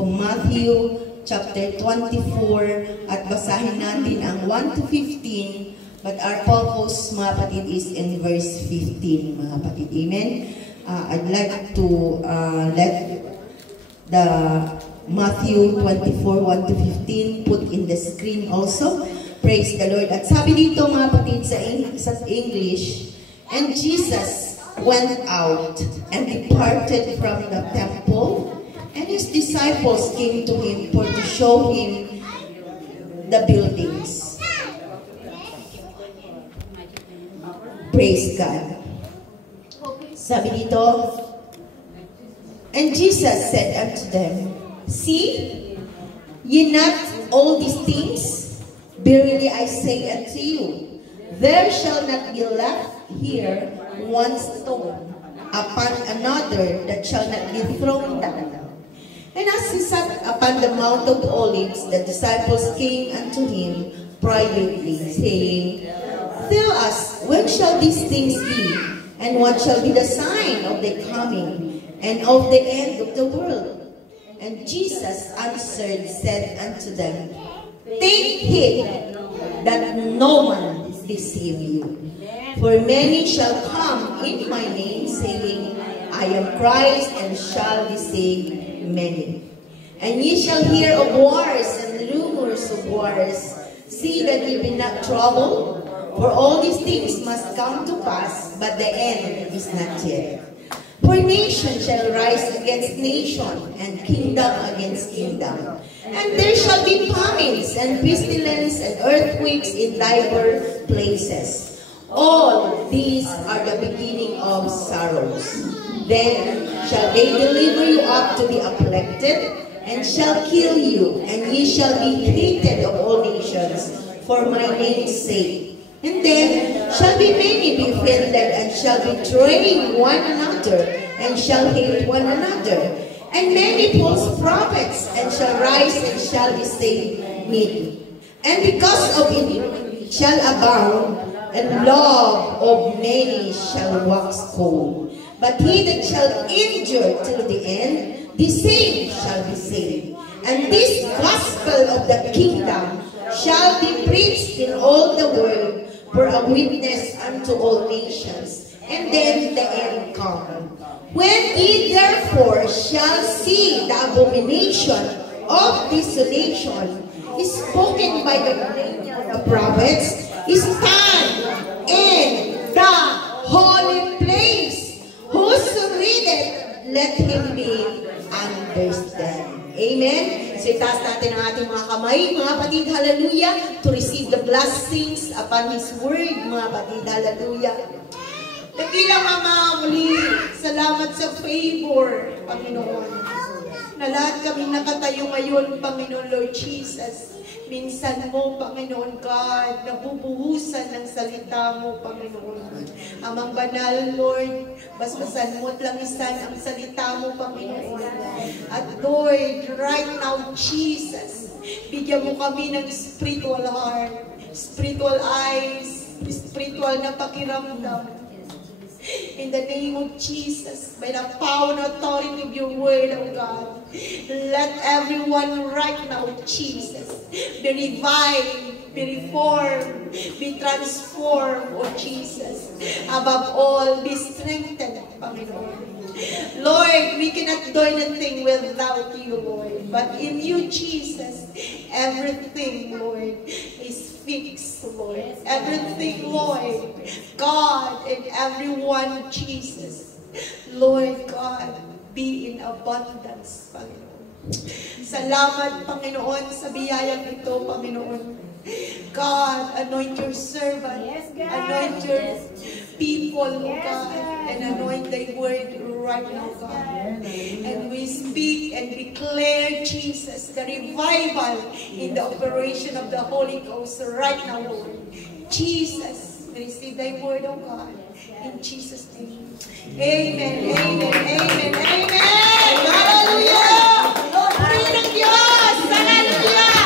of Matthew chapter 24 at basahin natin ang 1 to 15, but our focus, mga kapatid, is in verse 15, mga kapatid. Amen? I'd like to let the Matthew 24, 1 to 15 put in the screen also. Praise the Lord. At sabi dito, mga kapatid, sa English, and Jesus went out and departed from the temple, and his disciples came to him for to show him the buildings. Praise God. Sabi dito, and Jesus said unto them, see ye not all these things? Verily I say unto you, there shall not be left here one stone upon another that shall not be thrown down. And as he sat upon the Mount of Olives, the disciples came unto him privately, saying, tell us, when shall these things be? And what shall be the sign of the coming and of the end of the world? And Jesus answered, said unto them, take heed that no one deceive you. For many shall come in my name, saying, I am Christ, and shall deceive many. And ye shall hear of wars and rumors of wars. See that ye be not troubled, for all these things must come to pass, but the end is not yet. For nation shall rise against nation, and kingdom against kingdom. And there shall be famines, and pestilence, and earthquakes in divers places. All these are the beginning of sorrows. Then shall they deliver you up to be afflicted, and shall kill you, and ye shall be hated of all nations, for my name's sake. And then shall be many be offended, and shall betray one another, and shall hate one another. And many false prophets, and shall rise, and shall deceive many. And because of it shall abound, and love of many shall wax cold. But he that shall endure till the end, the same shall be saved. And this gospel of the kingdom shall be preached in all the world for a witness unto all nations, and then the end come. When ye therefore shall see the abomination of desolation spoken by the prophets, stand in the holy place. Whoso readeth, let him be understand. Amen? So itaas natin ang ating mga kamay, mga kapatid, hallelujah, to receive the blessings upon His word, mga kapatid, hallelujah. Dakilang Ama, muli, salamat sa favor, Panginoon, na lahat kami nakatayo ngayon, Panginoon, Lord Jesus. Minsan mo, Panginoon God, nabubuhusan ng salita mo, Panginoon. Amang banal, Lord, basbasan mo at langisan ang salita mo, Panginoon. At Lord, right now, Jesus, bigyan mo kami ng spiritual heart, spiritual eyes, spiritual na pakiramdam. In the name of Jesus, by the power and authority of your word, oh God, let everyone right now, Jesus, be revived, be reformed, be transformed, oh Jesus. Above all, be strengthened, Panginoon. Lord, we cannot do anything without you, Lord. But in you, Jesus, everything, Lord, is fixed, Lord. Everything, Lord, God, and everyone, Jesus, Lord God, be in abundance, Panginoon. Salamat, Panginoon, sa biyayang ito, Panginoon. God, anoint your servant, anoint your people, God, and anoint thy word right now, God. And we speak and declare, Jesus, the revival in the operation of the Holy Ghost right now, Lord. Jesus, receive thy word, oh God, in Jesus' name. Amen, amen, amen, amen. Hallelujah! Purihin ng Diyos! Hallelujah!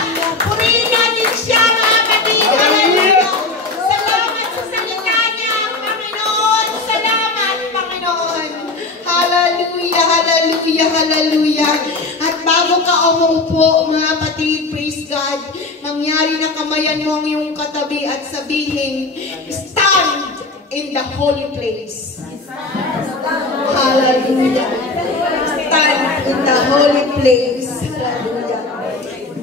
Purihin natin siya, mga kapatid! Hallelujah! Salamat sa salita niya, Panginoon! Salamat, Panginoon! Hallelujah, hallelujah, hallelujah! At bago ka po, mga kapatid, praise God, mangyari na kamayan mo ang iyong katabi at sabihin, stand in the holy place. Hallelujah. Stand in the holy place. Hallelujah.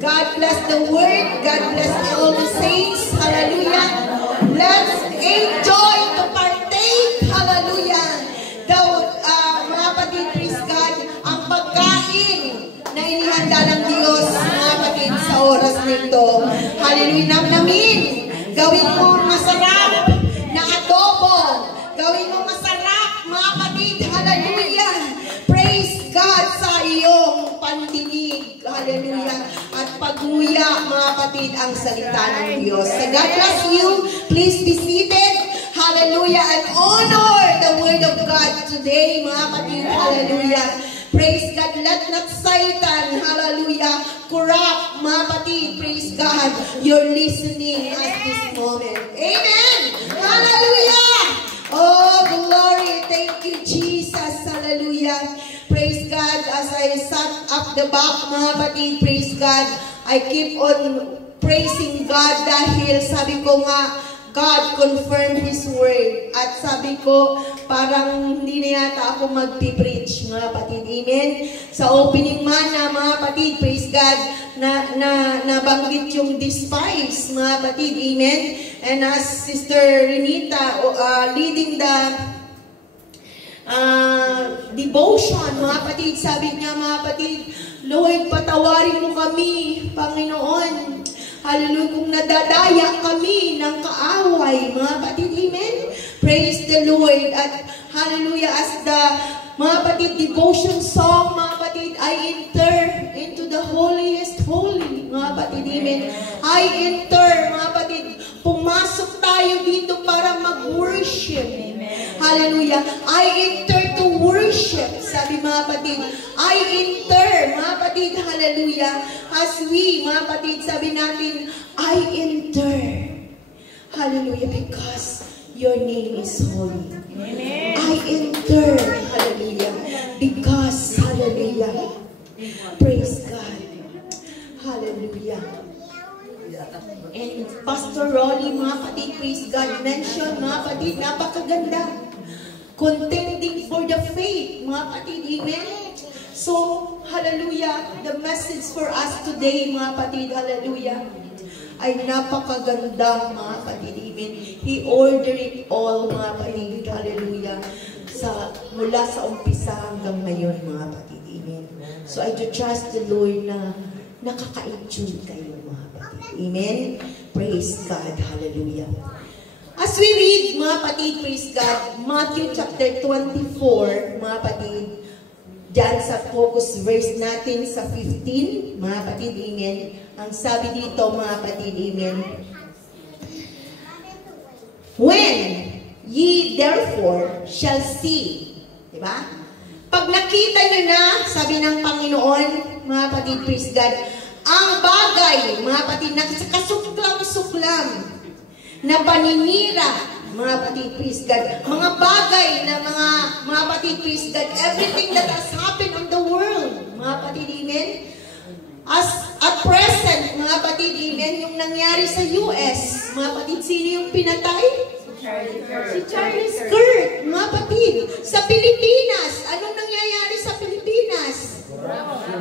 God bless the word. God bless all the saints. Hallelujah. Let's enjoy to partake. Hallelujah. Mga kapatid, praise God, ang pagkain na inihanda ng Diyos, mga kapatid, sa oras nito. Hallelujah. Namnamin. Gawin mo masarap na adobo. Gawin mo masarap, mga kapatid. Hallelujah. Praise God sa iyong pandinig. Hallelujah. At paghuya, mga kapatid, ang salita ng Diyos. So God bless you. Please be seated. Hallelujah. And honor the word of God today, mga kapatid. Hallelujah. Praise God. Let not Satan, hallelujah, corrupt, mga kapatid. Praise God. Your listening at this moment. Amen. Hallelujah. Oh, glory. Thank you, Jesus. Hallelujah. Praise God. As I sat up the back, mga kapatid, praise God, I keep on praising God dahil sabi ko nga, God confirmed His word. At sabi ko, parang hindi na yata ako magpipreach, mga kapatid. Amen? Sa opening man na, mga kapatid, praise God, nabanggit yung despise, mga kapatid. Amen? And as Sister Renita leading the devotion, mga kapatid, sabi niya, mga kapatid, Lord, patawarin mo kami, Panginoon. Hallelujah, kung nadadaya kami ng kaaway, mga kapatid, amen? Praise the Lord. At hallelujah, as the, mga kapatid, devotion song, mga kapatid, I enter into the holiest holy, mga kapatid, amen? I enter, mga kapatid, pumasok tayo dito para mag-worship. Hallelujah. I enter to worship. Sabi mga kapatid, I enter, mga kapatid, hallelujah. As we, mga kapatid, sabi natin, I enter. Hallelujah, because your name is holy. Amen. I enter, hallelujah, because, hallelujah, praise God. Hallelujah. And Pastor Rolly, mga kapatid, praise God, mention, mga kapatid, napakaganda. Contending for the faith, mga kapatid, amen? So, hallelujah, the message for us today, mga kapatid, hallelujah, ay napakaganda, mga kapatid, amen? He ordered it all, mga kapatid, hallelujah, mula sa umpisa hanggang ngayon, mga kapatid, amen? So, I do trust the Lord na nakaka-enjoy kayo, mga kapatid, amen? Praise God, hallelujah. As we read, mga kapatid, praise God, Matthew chapter 24, mga kapatid, dyan sa focus verse natin sa 15, mga kapatid, amen. Ang sabi dito, mga kapatid, amen. When ye therefore shall see, di ba? Pag nakita nyo na, sabi ng Panginoon, mga kapatid, praise God, ang bagay, mga kapatid, na kasuklam-suklam, na paninira, mga kapatid, praise God, mga bagay na mga kapatid, praise God, everything that has happened on the world, mga kapatid, amen, as at present, mga kapatid, amen, yung nangyari sa US, mga kapatid, sino yung pinatay? Si Charlie Kirk, mga kapatid. Sa Pilipinas, anong nangyayari sa Pilipinas?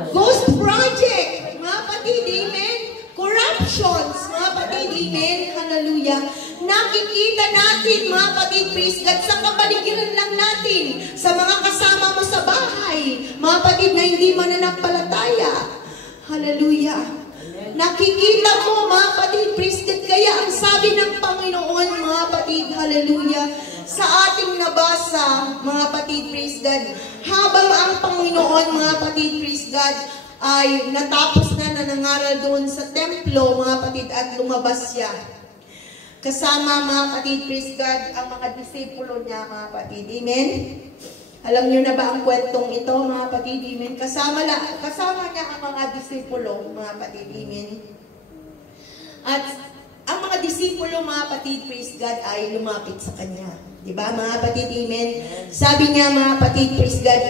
Ghost Project, mga kapatid, amen, corruptions, mga kapatid, amen, hallelujah. Nakikita natin, mga kapatid, praise God, sa kapaligiran lang natin, sa mga kasama mo sa bahay, mga kapatid na hindi mananampalataya. Hallelujah. Nakikita mo, mga kapatid, praise God, kaya ang sabi ng Panginoon, mga kapatid, hallelujah, sa ating nabasa, mga kapatid, praise God, habang ang Panginoon, mga kapatid, praise God, ay natapos na nanangaral doon sa templo, mga kapatid, at lumabas siya. Kasama, mga kapatid, praise God, ang mga disipulo niya, mga kapatid. Amen? Alam niyo na ba ang kwentong ito, mga kapatid? Amen? Kasama niya ang mga disipulo, mga kapatid. Amen? At ang mga disipulo, mga kapatid, praise God, ay lumapit sa kanya. Diba, mga kapatid? Amen? Sabi niya, mga kapatid, praise God,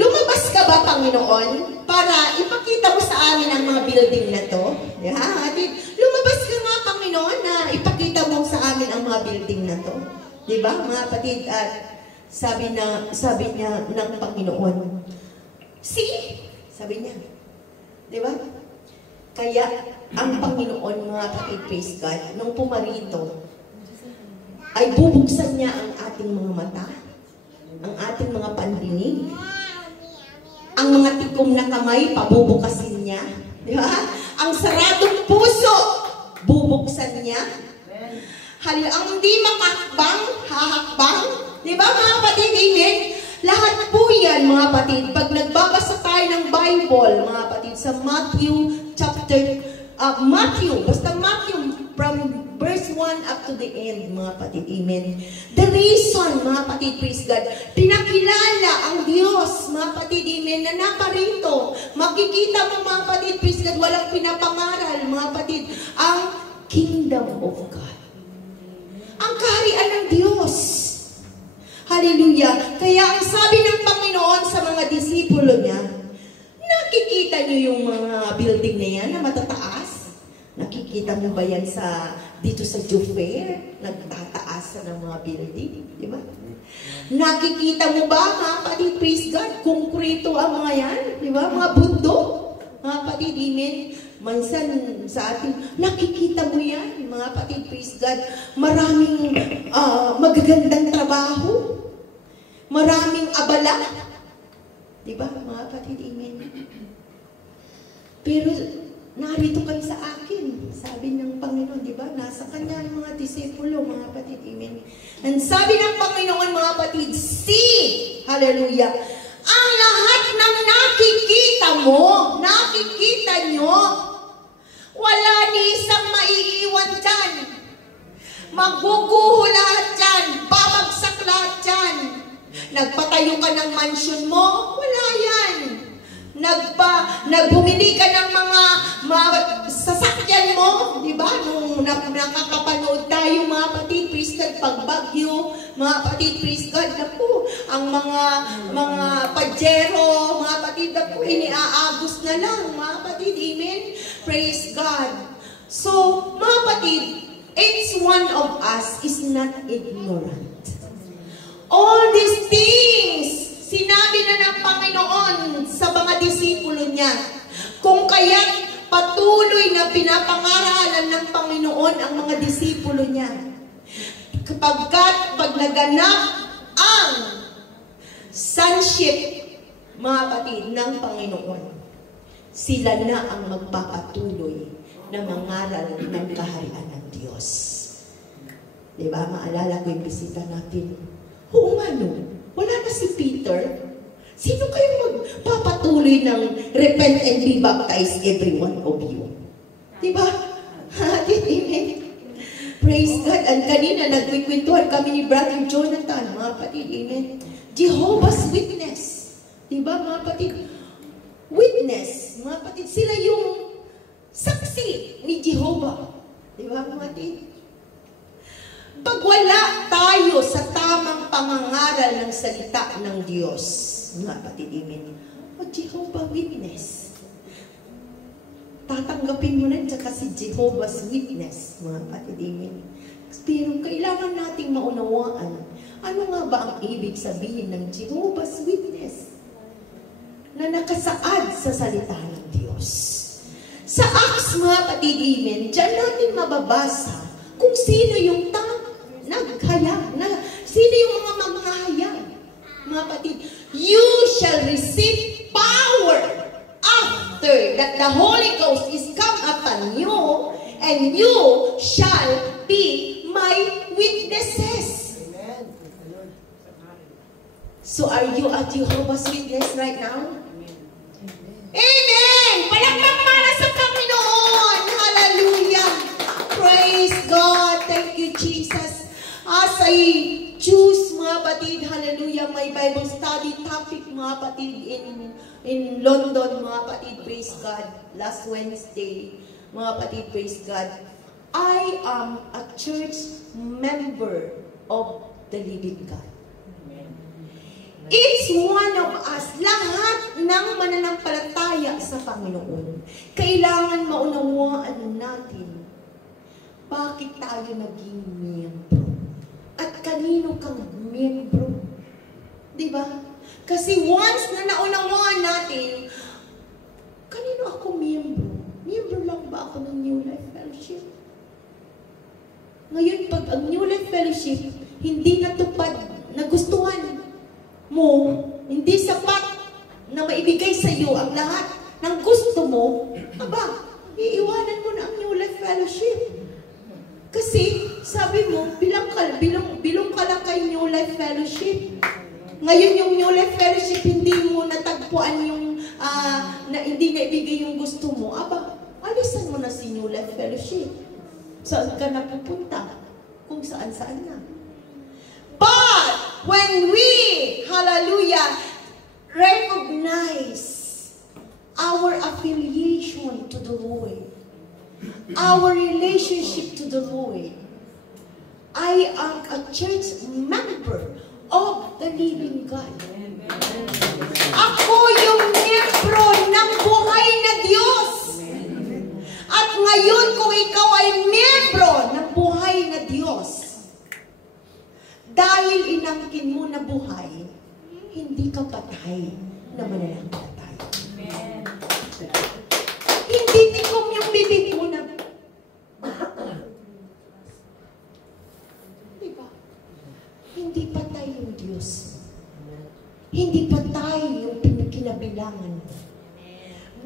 lumabas ka ba, Panginoon, para ipakita mo sa amin ang building na to. Yeah, lumabas ka nga, Panginoon, na ipakita mo sa amin ang mga building na to. Diba, mga kapatid? At sabi niya ng Panginoon, see? Sabi niya. Diba? Kaya, ang Panginoon, mga kapatid, praise God, nung pumarito, ay bubuksan niya ang ating mga mata, ang ating mga pandinig, ang mga tikom na kamay, pabubukasin niya. Di ba? Ang saradong puso, bubuksan niya. Ang hindi makakbang, hahakbang. Di ba, mga kapatid? Amen? Lahat po yan, mga kapatid. Pag nagbabasa tayo ng Bible, mga kapatid, sa Matthew chapter, basta Matthew, from verse 1 up to the end, mga kapatid. Amen. The reason, mga kapatid, praise God, pinakilala ang Diyos, mga kapatid, amen, na naparito. Makikita mo, mga kapatid, praise God, walang pinapangaral, mga kapatid, ang kingdom of God. Ang kaharian ng Diyos. Hallelujah. Kaya ang sabi ng Panginoon sa mga disipulo niya, nakikita niyo yung mga building na yan na matataas? Nakikita mo ba yan dito sa Joe Fair? Nagtataas ng mga building, di ba? Nakikita mo ba, mga kapatid, praise God, konkreto ang mga yan, di ba? Mga bundok, mga kapatid, amen. Mansan sa ating, nakikita mo yan, mga kapatid, praise God, maraming magagandang trabaho, maraming abala, di ba, mga kapatid, amen. Pero, narito kayo sa akin, sabi ng Panginoon, di ba? Nasa kanya ang mga disipulo, mga kapatid, amen. And sabi ng Panginoon, mga kapatid, see, hallelujah, ang lahat ng nakikita mo, nakikita nyo, wala ni isang maiiwan dyan. Maguguho lahat dyan, babagsak lahat dyan. Nagpatayo ka ng mansion mo, wala yan. Nagbumili ka ng mga sasakyan mo, di ba? Nung nakakapanood tayo, mga kapatid, praise God, pagbagyo, mga kapatid, praise God, naku, ang mga pajero, mga kapatid, naku, iniaagos na lang, mga kapatid, amen? Praise God. So, mga kapatid, each one of us is not ignorant. All these things, sinabi na ng Panginoon sa mga disipulo niya. Kung kaya patuloy na pinapangaralan ng Panginoon ang mga disipulo niya. Kapagkat pag naganap ang sonship, mga kapatid, ng Panginoon, sila na ang magpapatuloy na mangaral ng kaharian ng Diyos. Diba? Maalala ko yung bisita natin. Oo nga no. Wala na si Peter. Sino kayo magpapatuloy ng repent and be baptized, every one of you? Diba? Amen. Praise God. And kanina, nagkikwentuhan kami ni Brother Jonathan, mga kapatid. Amen. Jehovah's Witness. Diba, mga kapatid? Witness. Mga kapatid, sila yung saksi ni Jehovah. Diba, mga kapatid? Pag wala tayo sa tamang pangangaral ng salita ng Diyos, mga kapatid, amen, Jehovah Witness. Tatanggapin mo na tsaka si Jehovah's Witness, mga kapatid, amen. Pero kailangan nating maunawaan, ano nga ba ang ibig sabihin ng Jehovah's Witness na nakasaad sa salita ng Diyos? Sa Acts, mga kapatid, amen, dyan natin mababasa kung sino yung naghayag na, sino yung mga maghahayag, mga kapatid. You shall receive power after that the Holy Ghost is come upon you, and you shall be my witnesses. Amen. So are you a Jehovah's Witness right now? Amen! Palakpak para sa Panginoon! Hallelujah! Praise God! Thank you, Jesus! As I choose, mga kapatid, hallelujah, my Bible study topic, mga kapatid, in London, mga kapatid, praise God, last Wednesday, mga kapatid, praise God, I am a church member of the living God. Each one of us, lahat ng mananampalataya sa Panginoon, kailangan maunawaan natin bakit tayo naging miyembro. At kanino kang miyembro. Diba? Kasi once na naunawaan natin, kanino ako miyembro? Miyembro lang ba ako ng New Life Fellowship? Ngayon, pag ang New Life Fellowship hindi natupad, nagustuhan mo, hindi sapat na maibigay sa iyo ang lahat ng gusto mo, aba, iiwanan mo na ang New Life Fellowship. Kasi, sabi mo, bilong ka lang kay New Life Fellowship. Ngayon yung New Life Fellowship, hindi mo natagpuan yung, hindi na ibigay yung gusto mo, aba, alisan mo na si New Life Fellowship. Saan ka na pupunta? Kung saan-saan na. But, when we, hallelujah, recognize our affiliation to the Lord, our relationship to the Lord, I am a church member of the living God. Ako yung miyembro ng buhay na Diyos. At ngayon, kung ikaw ay miyembro ng buhay na Diyos, dahil inangkin mo na buhay, hindi ka patay na mananampalataya. Hindi tikom yung bibig mo na. Diba? Hindi patay yung Diyos. Hindi patay yung pinakinabilangan mo.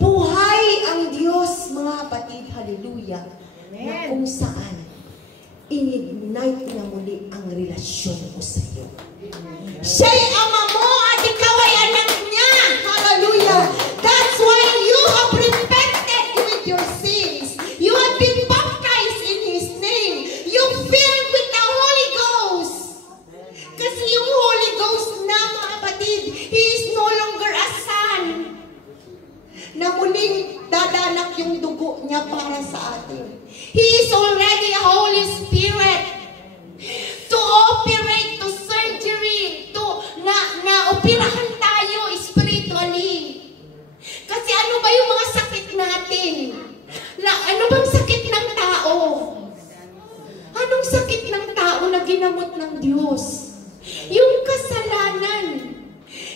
Buhay ang Diyos, mga kapatid, hallelujah, na kung saan in-ignite na muli ang relasyon mo sa iyo. Siya'y ama mo at ikaw ay anak niya. Hallelujah. That's why you have repented with your sins. You have been baptized in His name. You filled with the Holy Ghost. Kasi yung Holy Ghost na, mga kapatid, He is no longer a son na muling dadanak yung dugo niya para sa atin. He is already a Holy Spirit to operate, to surgery, to na-operahan tayo spiritually. Kasi ano ba yung mga sakit natin? Ano bang sakit ng tao? Anong sakit ng tao na ginamot ng Diyos? Yung kasalanan.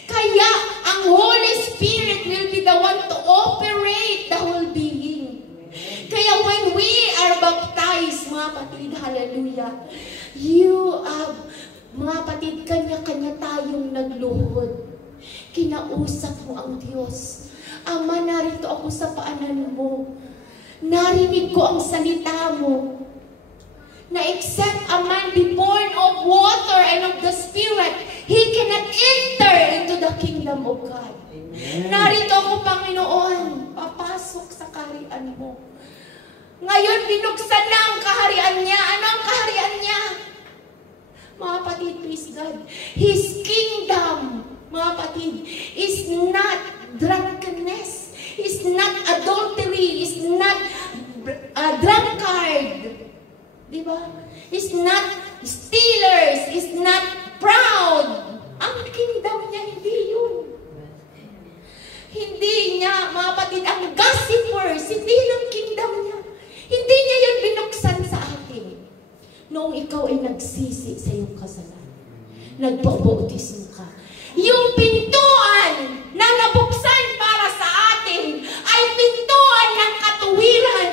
Kaya ang Holy Spirit will be the one to operate the whole being. Kaya when we are baptized, mga patid, hallelujah, mga patid, kanya-kanya tayong nagluhod. Kinausap mo ang Diyos. Ama, narito ako sa paanan mo. Narinig ko ang salita mo. Na except a man be born of water and of the Spirit, he cannot enter into the kingdom of God. Amen. Narito ako, Panginoon, papasok sa kaharian mo. Ngayon, binuksan na ang kaharian niya. Ano ang kaharian niya? Mga kapatid, please God, His kingdom, mga kapatid, is not drunkenness, is not adultery, is not drunkard. Diba? Is not stealers, is not proud. Ang kingdom niya, hindi yun. Hindi niya, mga kapatid, ang gossipers, hindi yun ang kingdom niya. Hindi niya yun binuksan sa atin. Noong ikaw ay nagsisi sa iyong kasalanan, nagpabautismo ka, yung pintuan na nabuksan para sa atin ay pintuan ng katuwiran,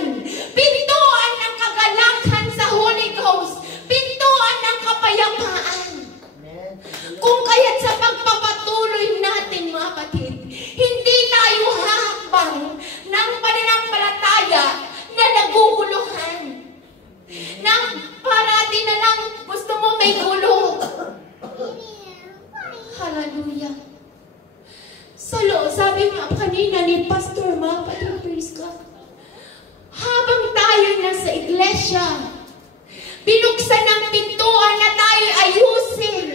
pintuan ng kagalakan sa Holy Ghost, pintuan ng kapayapaan. Kung kaya't sa pagpapatuloy natin, mga kapatid, hindi tayo hakbang ng pananampalataya na naguguluhan. Nang parati na lang gusto mo may gulo. Hallelujah. Sabi nga kanina ni Pastor, mga kapatid, praise God, habang tayo nasa iglesia, binuksan ang pintuan na tayo ayusin.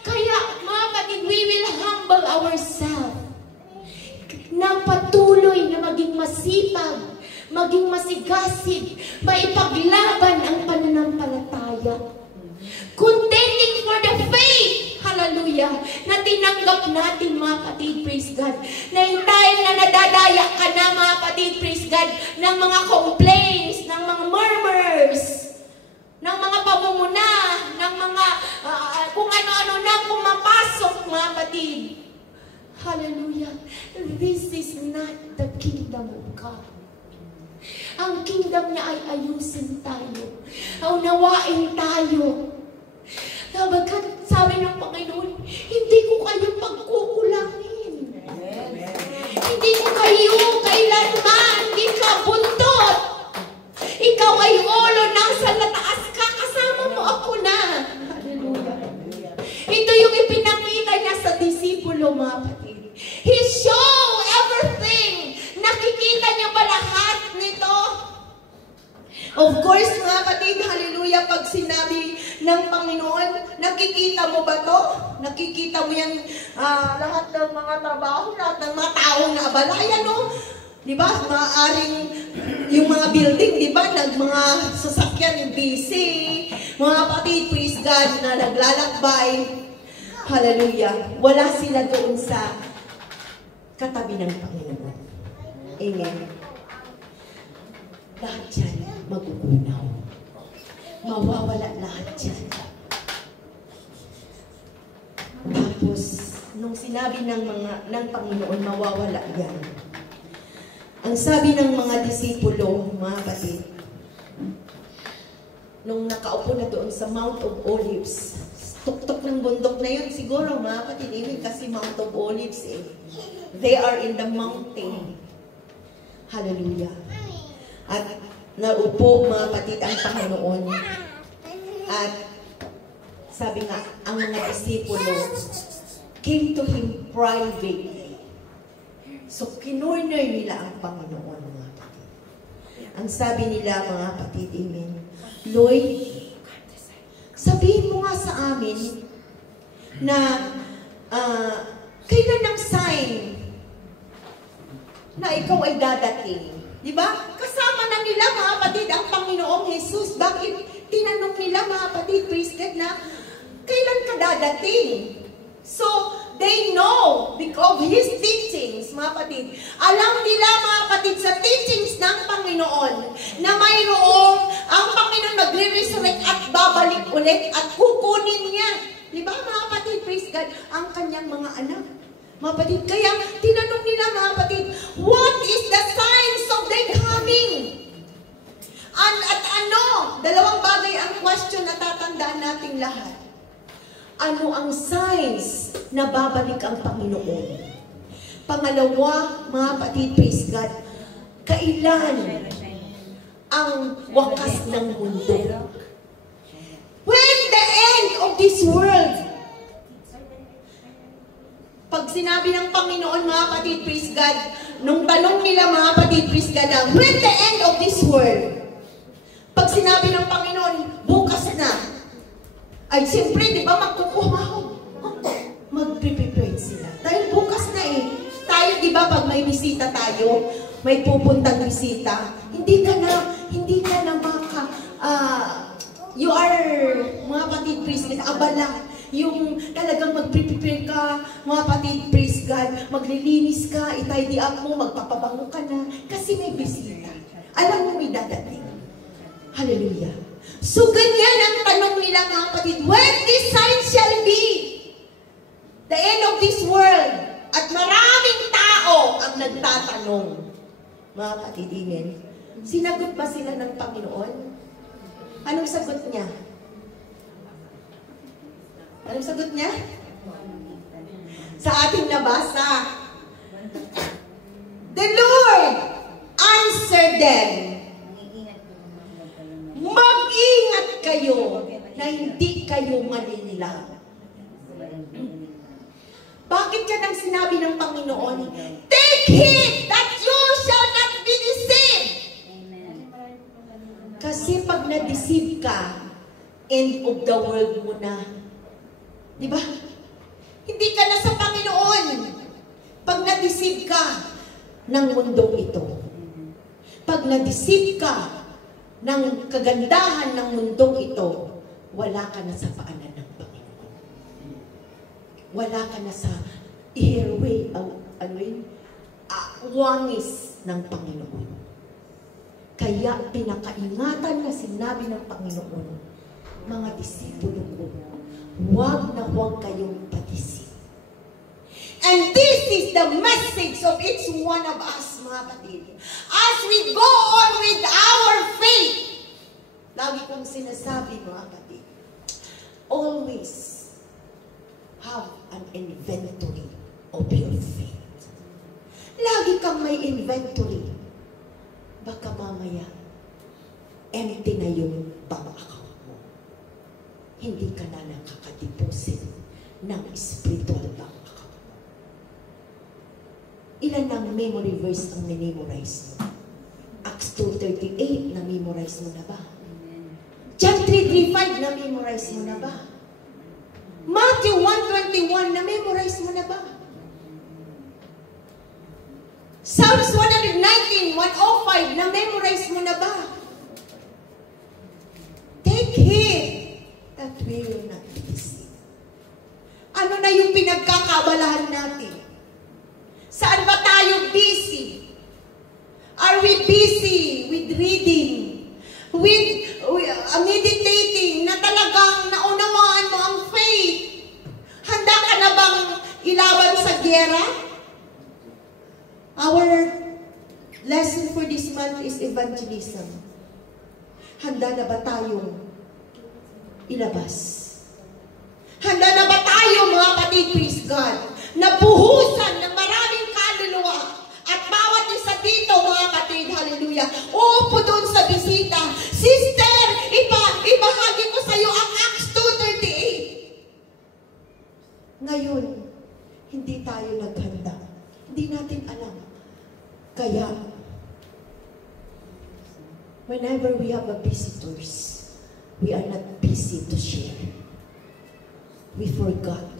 Kaya, mga kapatid, we will humble ourselves na patuloy na maging masipag, maging masigasig, maipaglaban ang pananampalataya. Contending for the faith, hallelujah. hallelujah, na tinanggap natin mga kapatid, praise God. Na yung time na nadadaya ka na mga kapatid, praise God, ng mga complaints, ng mga murmurs, ng mga pamumuna, ng mga kung ano-ano na pumapasok mga kapatid. Hallelujah. This is not the kingdom of God. Ang kingdom niya ay ayusin tayo. Unawain tayo. Sabi ng Panginoon, hindi ko kayo pagkukulangin. Hindi ko kayo kailanman ikabuntot. Ikaw ay ulo, nasa lataas ka, kasama mo ako na. Hallelujah. Ito yung ipinakita niya sa disipulo, mga kapatid. He showed everything. Nakikita niya ba lahat nito? Of course, mga kapatid, hallelujah, pag sinabi ng Panginoon, nakikita mo ba to? Nakikita mo yan, lahat ng mga trabaho, lahat ng mga taong naabalayan, no? Di ba? Maaaring yung mga building, di ba? Mga sasakyan, busy. Mga kapatid, praise God, na naglalakbay. Hallelujah. Wala sila doon sa katabi ng Panginoon. Amen. Lahat yan magugunaw. Mawawala lahat yan. Tapos, nung sinabi ng Panginoon, mawawala yan. Ang sabi ng mga disipulo, mga kapatid, nung nakaupo na doon sa Mount of Olives, tuktok ng bundok na yun, siguro mga kapatid, kasi Mount of Olives they are in the mountain. Hallelujah. At naupo mga kapatid ang Panginoon. At sabi nga, ang mga disipulo came to Him privately. So, kinurner nila ang Panginoon, mga kapatid. Ang sabi nila, mga kapatid, amen, Lord, sabihin mo nga sa amin na kailan ang sign na ikaw ay dadating. Di ba? Kasama na nila, mga kapatid, ang Panginoong Jesus. Bakit tinanong nila, mga kapatid, praise God, na kailan ka dadating? So, they know because of His teachings, mga kapatid. Alam nila, mga kapatid, sa teachings ng Panginoon na mayroong ang Panginoon magre-resurrect at babalik ulit at kukunin niya. Di ba, mga kapatid, praise God, ang kanyang mga anak. Mga kapatid, kaya tinanong nila, mga kapatid, what is the signs of their coming? At ano? Dalawang bagay ang question na tatandaan nating lahat. Ano ang signs na babalik ang Panginoon? Pangalawa, mga kapatid, praise God, kailan ang wakas ng mundo? When the end of this world? Pag sinabi ng Panginoon, mga kapatid, praise God, nung tanong nila, mga kapatid, praise God, when the end of this world? Pag sinabi ng Panginoon, bukas na, ay siyempre, di ba, magkukuha ako. Mag-prepare sila. Dahil bukas na tayo, di ba, pag may bisita tayo, may pupuntang bisita, hindi ka na you are, mga kapatid, praise God, abala. Yung talagang mag-prepare ka, mga kapatid, praise God, maglilinis ka, i-tidy up mo, magpapabango ka na, kasi may bisita. Alam mo, may dadating. Hallelujah. So, ganyan ang tanong nila, mga kapatid, when this sign shall be the end of this world, at maraming tao ang nagtatanong, mga kapatid, amen. Sinagot ba sila ng Panginoon? Anong sagot niya? Anong sagot niya? Sa ating nabasa, the Lord answered them, mag-ingat kayo na hindi kayo malililang. Bakit yan ang sinabi ng Panginoon? Take heed that you shall not be deceived. Kasi pag na-deceive ka, end of the world mo na. Di ba? Hindi ka na sa Panginoon. Pag na-deceive ka ng mundong ito. Pag na-deceive ka ng kagandahan ng mundong ito, wala ka na sa paanan ng Panginoon. wala ka na sa airway, wangis ng Panginoon. Kaya pinakaingatan na sinabi ng Panginoon, mga disipulo ko, huwag na huwag kayong patisip. And this is the message of each one of us, mga kapatid. As we go on with our faith, lagi kong sinasabi, mga kapatid, always have an inventory of your faith. Lagi kang may inventory. Baka mamaya, empty na yung bank account mo. Hindi ka na nakakadeposit ng spiritual bank account mo. Ilan ang memory verse ang memorize mo? Acts 2:38, na-memorize mo na ba? John 3:35, na-memorize mo na ba? Matthew 1:21, na-memorize mo na ba? Psalms 119, 105, na-memorize mo na ba? Take heed that we will not be deceived. Ano na yung pinagkakabalahan natin? Saan ba tayo busy? Are we busy with reading? With meditating na talagang naunawaan mo ang faith? Handa ka na bang ilaban sa gyera? Our lesson for this month is evangelism. Handa na ba tayong ilabas? Handa na ba tayo, mga kapatid, praise God, na buhusan ng maraming kaluluwa at bawat isa dito, mga kapatid, hallelujah, uupo doon sa bisita. Sister, ibahagi ko sa iyo ang Acts 2:38. Ngayon, hindi tayo naghanda. Hindi natin alam. Kaya, whenever we have a visitors, we are not busy to share. We forgot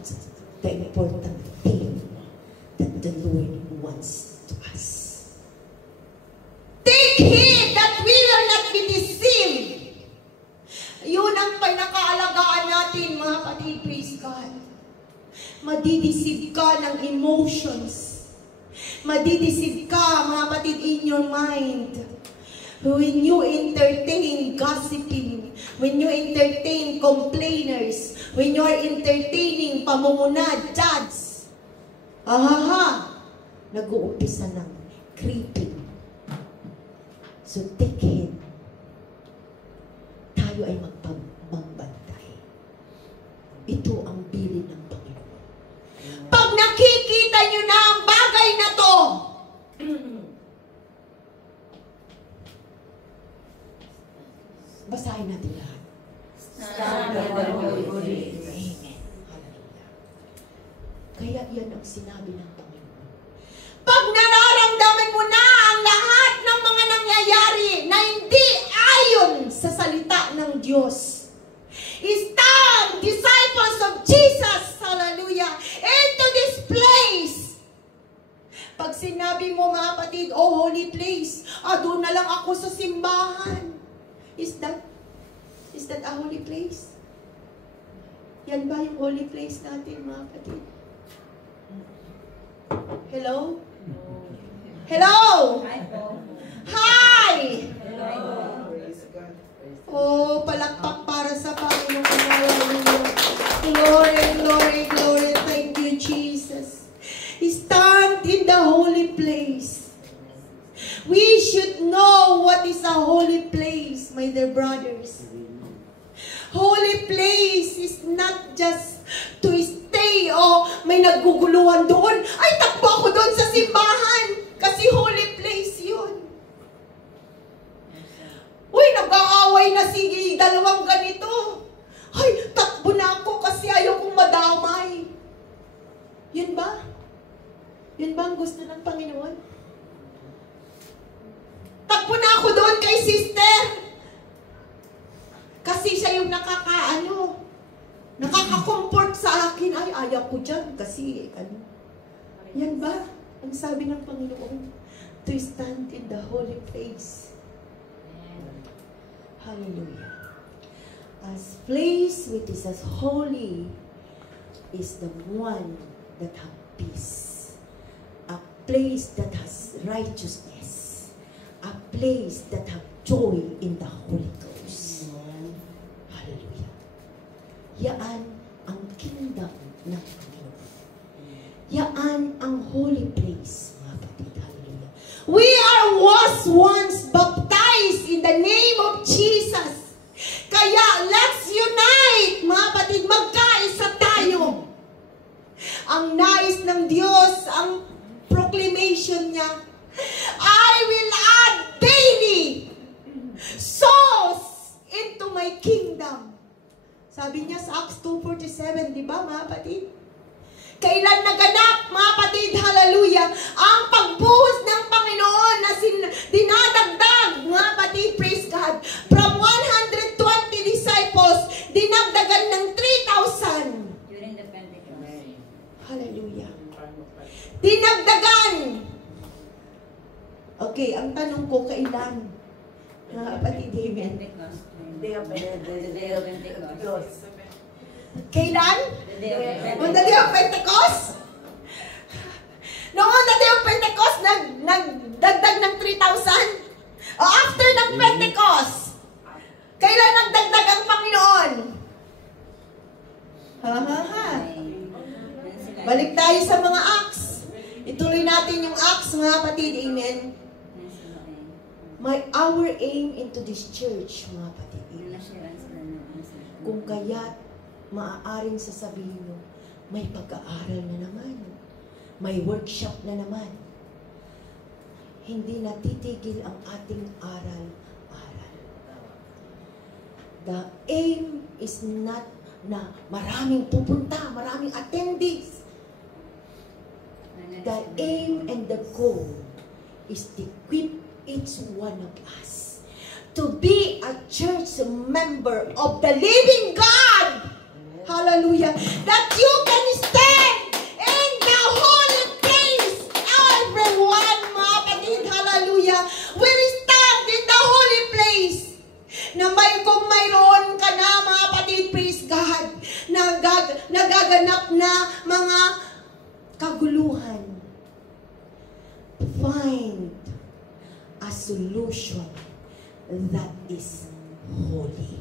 the important thing that the Lord wants to us. Take heed that we will not be deceived. Yun ang pinakaalagaan natin, mga kapatid, praise God. Madideceive ka ng emotions. Madideceive ka, mga kapatid, in your mind. When you entertain gossiping, when you entertain complainers, when you are entertaining pamumuna, judge, nag-uumpisa ng creeping. So take heed. Tayo ay magpagbantay. Ito ang bilin ng Panginoon. Pag nakikita nyo na ang bagay na to, basahin natin lahat. Amen. Hallelujah. Kaya yan ang sinabi ng Panginoon. Pag nararamdaman mo na ang lahat ng mga nangyayari na hindi ayon sa salita ng Diyos, stand, disciples of Jesus, hallelujah, into this place. Pag sinabi mo, mga kapatid, oh, holy place, doon na lang ako sa simbahan. Is that a holy place? Yan ba yung holy place natin, mga kapatid? Hello? Hello? Hi! Oh, palakpak para sa Panginoon. Glory, glory, glory. Thank you, Jesus. Stand in the holy place. We should know what is a holy place, my dear brothers. Holy place is not just to stay, may naguguluhan doon. Ay, takbo ako doon sa simbahan. Kasi holy place yun. Uy, nag-aaway na si dalawang ganito. Ay, takbo na ako kasi ayaw kong madamay. Yun ba? Yun ba ang gusto ng Panginoon? Takbo na ako doon kay sister. Kasi siya yung nakaka-comfort sa akin. Ay, ayaw ko dyan kasi, Yan ba? Ang sabi ng Panginoon, to stand in the holy place. Hallelujah. As place which is as holy is the one that have peace. A place that has righteousness. A place that have joy in the Holy Ghost. Hallelujah. Yaan ang kingdom ng Panginoon. Yaan ang holy place, mga kapatid. Hallelujah. We was once baptized in the name of Jesus. Kaya let's unite, mga kapatid, magkaisa tayo. Ang nais ng Diyos, ang proclamation niya, I will add daily souls into my kingdom. Sabi niya sa Acts 2:47, di ba mga kapatid? Kailan naganap, mga kapatid, hallelujah, ang pagbuhos ng Panginoon na dinadagdag, mga kapatid, praise God, from 120 disciples, dinagdagan ng 3,000. During the Pentecost. Hallelujah. Dinagdagan. Okay, ang tanong ko, kailan? Mga kapatid, amen. Pentecost. Day of The day of Pentecost. Kailan? The day of Pentecost. On the day of Pentecost? Noong on the day of Pentecost, nagdagdag ng 3,000? O after ng Pentecost? Kailan nagdagdag ang Panginoon? Ha. Balik tayo sa mga Acts. Ituloy natin yung Acts, mga kapatid. Amen. Our aim into this church, mga kapatid, kung kaya't maaaring sasabihin mo, may pag-aaral na naman. May workshop na naman. Hindi natitigil ang ating aral-aral. The aim is not na maraming pupunta, maraming attendees. The aim and the goal is to equip each one of us to be a church member of the living God. Hallelujah. That you can stand in the holy place. Everyone, mga kapatid, hallelujah, will stand in the holy place. Na kung mayroon ka na, mga kapatid, praise God, nagaganap na mga kaguluhan. Find a solution that is holy.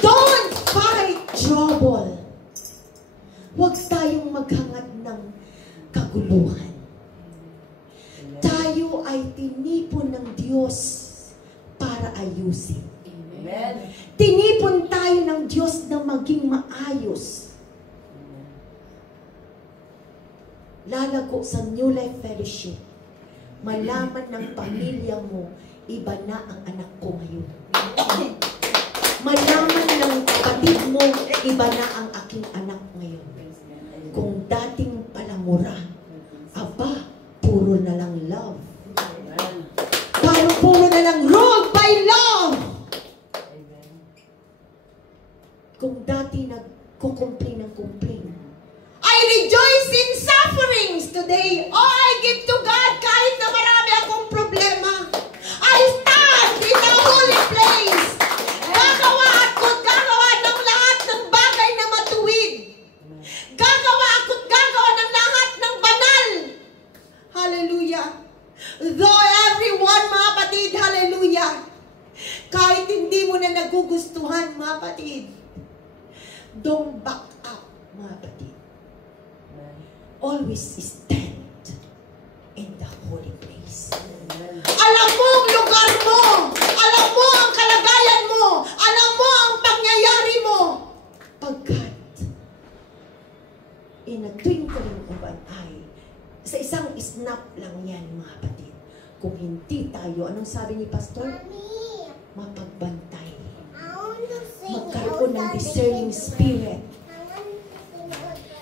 Don't fight trouble. Huwag tayong maghangad ng kaguluhan. Tayo ay tinipon ng Diyos para ayusin. Amen. Tinipon tayo ng Diyos na maging maayos. Lalago sa New Life Fellowship, malaman ng pamilya mo, iba na ang anak ko ngayon. Malaman ng kapatid mo, iba na ang aking anak ngayon. Kung dating palamura, aba, puro na lang love. Puro na lang ruled by love. Kung dati nagkukumplain ng complain, I rejoice in sufferings today. Oh, I give to God kahit na marami akong problema. I stand in the holy place. Gagawa ng lahat ng bagay na matuwid. Gagawa ng lahat ng banal. Hallelujah. Though everyone, mga kapatid, hallelujah. Kahit hindi mo na nagugustuhan, mga kapatid, don't back up, mga kapatid. Always stand in the holy place. Alam mo ang lugar mo. Alam mo ang kalagayan mo. Alam mo ang pangyayari mo. Pagkat in a twinkling of an eye, sa isang snap lang yan, mga kapatid. Kung hindi tayo, anong sabi ni Pastor? Mapagbantay. Magkaroon ng discerning spirit.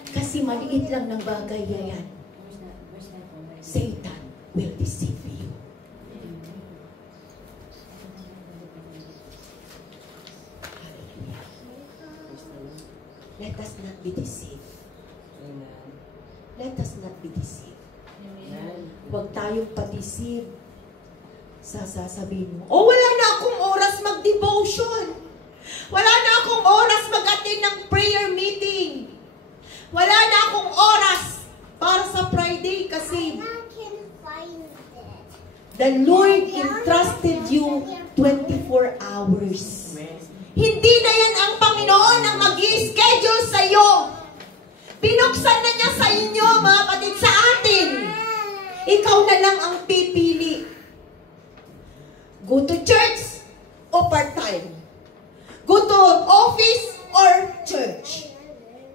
Kasi maliit lang ng bagay yan. Satan will deceive you. Hallelujah. Let us not be deceived. Let us not be deceived. Huwag tayong pa-deceive sa sasabihin mo, oh, wala na akong oras mag-devotion. Wala na akong oras mag-attend ng prayer meeting. Wala na akong oras para sa Friday kasi the Lord entrusted you 24 hours. Hindi na yan ang Panginoon ang mag-i-schedule sa iyo. Binuksan na niya sa inyo, mga kapatid, sa atin. Ikaw na lang ang pipili. Go to church o part-time. Go to office or church.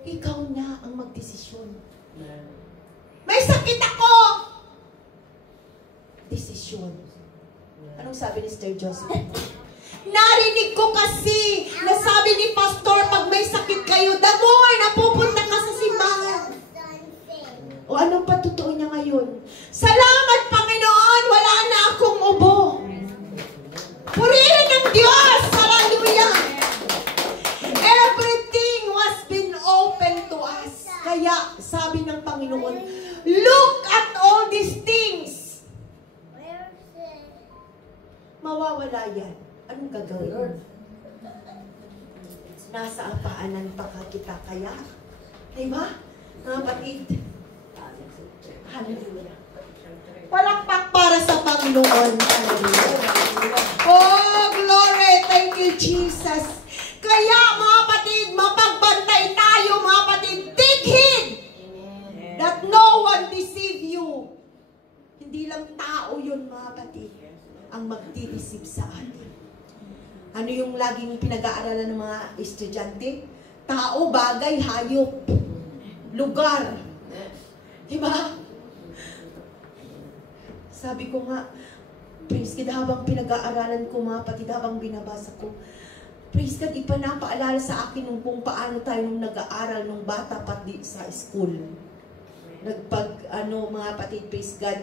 Ikaw na ang magdesisyon. May sakit ako. Desisyon. Anong sabi ni Sir Joseph? Narinig ko kasi na sabi ni Pastor, pag may sakit kayo, damoy, napupunta ka sa simbahan. O anong patutuo niya ngayon? Salamat, Panginoon, wala na akong ubo. Purihin ng Diyos! Hallelujah! Everything was been open to us. Kaya, sabi ng Panginoon, look at all these things. Mawawala yan. Anong gagawin? Nasa apaanan pa kita kaya? Diba? Mga kapatid. Hallelujah. Palakpak para sa Panginoon. Hallelujah. Oh, glory. Thank you, Jesus. Kaya, mga kapatid, mapagbantay tayo, mga kapatid. Take heed that no one deceive you. Hindi lang tao yun, mga kapatid, ang magdideceive sa atin. Ano yung laging pinag-aaralan ng mga estudyante? Tao, bagay, hayop, lugar. Diba? Sabi ko nga, praise God, habang pinag-aaralan ko, mga kapatid, habang binabasa ko, praise God, ipanapaalala sa akin kung paano tayo nung nag-aaral nung bata pati sa school. Mga kapatid, praise God,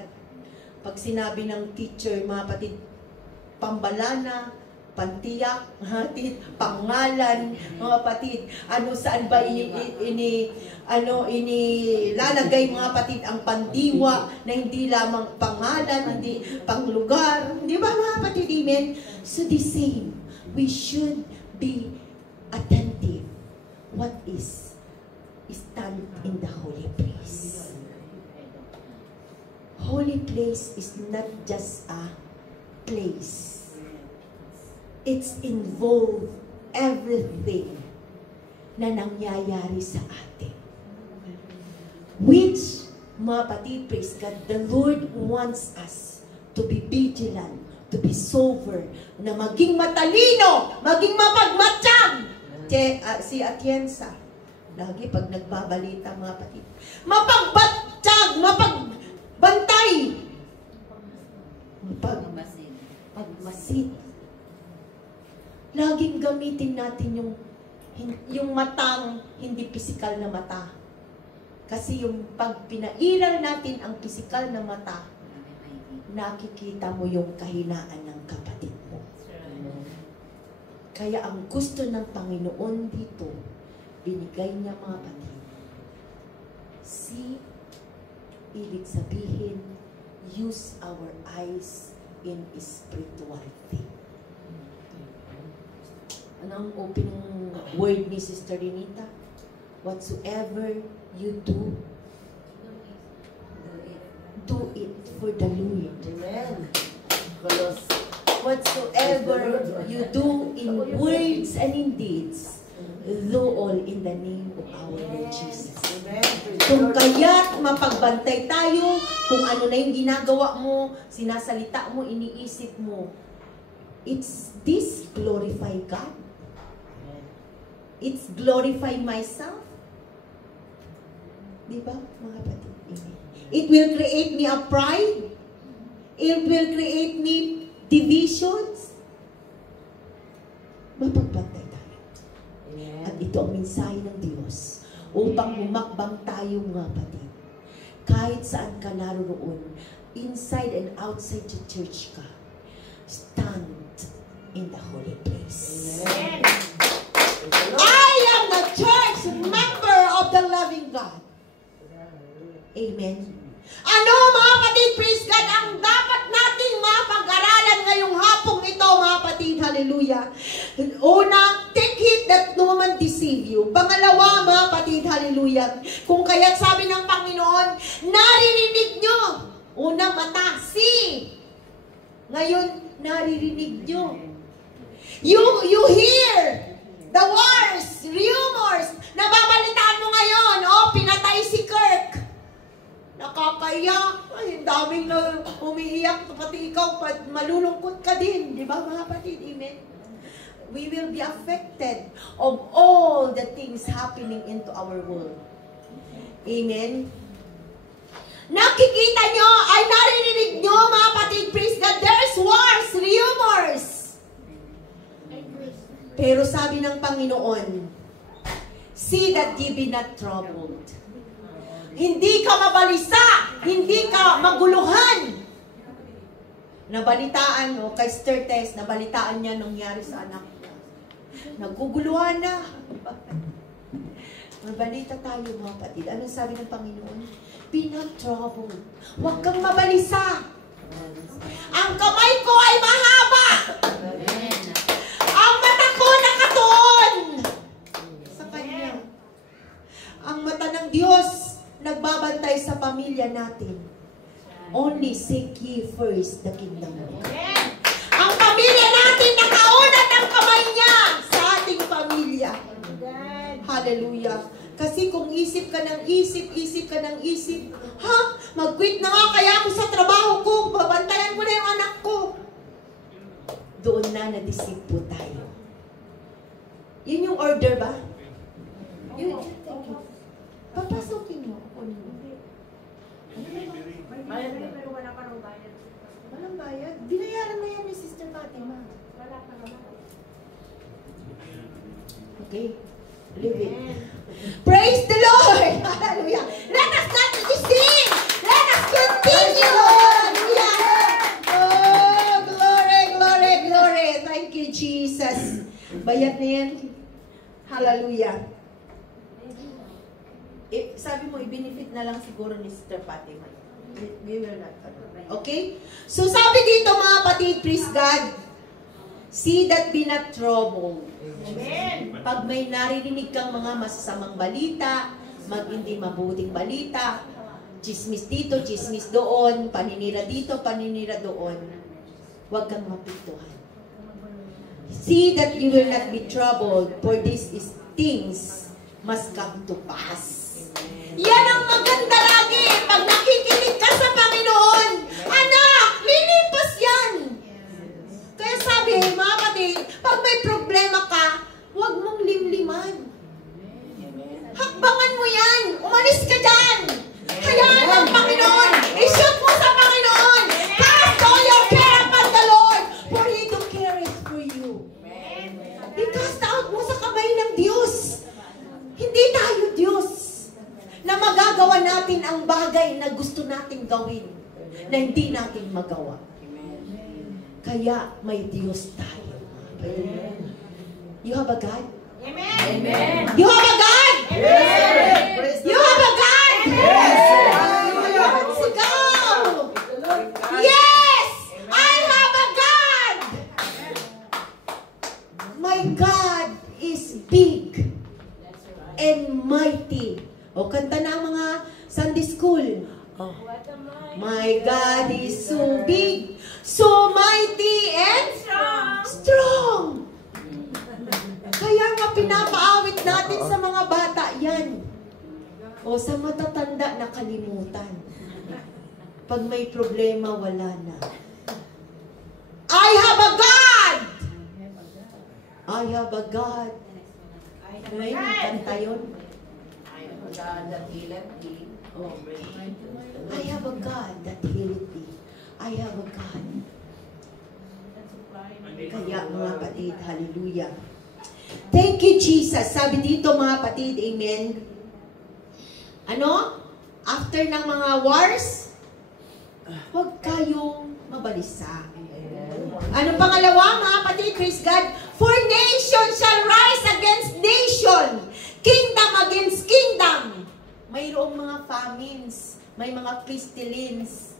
pag sinabi ng teacher, mga kapatid, pambalana, pantiyak, pangalan, mga kapatid, saan ba inilalagay, mga kapatid, ang pandiwa na hindi lamang pangalan, hindi panglugar, di ba, mga kapatid, amen? So the same, we should be attentive. What is stand in the holy place? Holy place is not just a place. It's involved everything na nangyayari sa atin. Which, mga kapatid, praise God, the Lord wants us to be vigilant, to be sober, na maging matalino, maging mapagmatsyag. Si Atienza, lagi pag nagbabalita, mga kapatid, mapagmatsyag, mapagbantay, pagmasid. Laging gamitin natin yung matang hindi pisikal na mata. Kasi yung pag pinairal natin ang pisikal na mata, nakikita mo yung kahinaan ng kapatid mo. Kaya ang gusto ng Panginoon dito, binigay niya, mga kapatid. See, ibig sabihin, use our eyes in spirituality. Ano ang opening word ni Sister Renita? Whatsoever you do, do it for the Lord. Amen. Whatsoever you do in words and in deeds, do all in the name of our Lord Jesus. Kung kaya't mapagbantay tayo, kung ano na yung ginagawa mo, sinasalita mo, iniisip mo, it's this glorify God. It's glorify myself. Diba, mga kapatid? It will create me a pride. It will create me divisions. Mapagbantay tayo. At ito ang mensahe ng Diyos upang humakbang tayo, mga kapatid. Kahit saan ka naroon, inside and outside the church ka, stand in the holy place. Amen. I am the church member of the loving God. Amen. Ano, mga kapatid, praise God, ang dapat nating mapag-aralan ngayong hapong ito, mga kapatid, hallelujah. Una, take Pangalawa, mga kapatid, hallelujah. Kung kaya't sabi ng Panginoon, naririnig nyo. Una, mata, see. Ngayon, naririnig nyo. You hear the wars, rumors. Nababalitaan mo ngayon, pinatay si Kirk. Nakakaiyak. Ay, daming na umiiyak. Pati ikaw, malulungkot ka din. Di ba, mga kapatid? Amen? We will be affected of all the things happening into our world. Amen? Nakikita nyo, ay naririnig nyo, mga kapatid, praise God, there's wars, rumors. Pero sabi ng Panginoon, see that ye be not troubled. Hindi ka mabalisa, hindi ka maguluhan. Nabalitaan, kay Sister Tess, nabalitaan niya nangyari sa anak niya. Naguguluhan na. Mabalita tayo, mga kapatid. Anong sabi ng Panginoon? Be not troubled. Huwag kang mabalisa. Ang kamay ko ay mahaba. Ang mata ko nakatuon sa Kanya. Ang mata ng Diyos nagbabantay sa pamilya natin. Only seek ye first the kingdom of God. Ang pamilya natin nakaunat ang kamay niya sa ating pamilya. Hallelujah. Kasi kung isip ka ng isip ka ng isip, mag-quit na nga kaya ako sa trabaho ko, babantayan ko na yung anak ko. Doon na na-deceive po tayo. Yun yung order ba? Yun. Papasukin mo. Walang bayad? Binayaran na yan ni Sister Fatima. Okay. Leave it. Praise the Lord! Hallelujah! Let us not deceive! Let us continue! Hallelujah! Oh, glory, glory, glory! Thank you, Jesus. Bayad na yan. Hallelujah. Sabi mo, i-benefit na lang siguro ni Sister Fatima. We will not. Okay? So sabi dito, mga kapatid, praise God, see that be not troubled. Amen. Pag may naririnig kang mga masasamang balita, hindi mabuting balita, chismis dito, chismis doon, paninira dito, paninira doon, huwag kang mapiktuhan. See that you will not be troubled, for these things must come to pass. Yan ang maganda lagi. Pag nakikinig ka sa Panginoon, anak, lilipas yan. Kaya sabi, mga kapatid, pag may problema ka, huwag mong limliman. Hakbangan mo yan. Umalis ka dyan. Hayaan ng Panginoon. I-shoot mo sa Panginoon. Cast all your care upon the Lord, for He to care it for you. I-cast out mo sa kamay ng Diyos. Hindi tayo Diyos na magagawa natin ang bagay na gusto nating gawin na hindi natin magawa. Kaya may Diyos tayo. You have a God? Amen. You have a God? Yes. You have a God? Yes. Sigaw. Yes. I have a God. My God is big and mighty. O kanta na ang mga Sunday school. Oh. My God is so big, so mighty, and strong. Kaya nga pinapaawit natin sa mga bata yan. O sa matatanda, nakalimutan. Pag may problema, wala na. I have a God! I have a God. May kanta yun. God that healeth thee. Oh. I have a God that healeth thee. I have a God. Kaya mga kapatid, hallelujah. Thank you, Jesus. Sabi dito mga kapatid, amen. Ano? After ng mga wars, huwag kayong mabalisa. Ano pangalawa mga kapatid, praise God? For nation shall rise against nation. Kingdom against kingdom. Mayroong mga famines, may mga pestilence.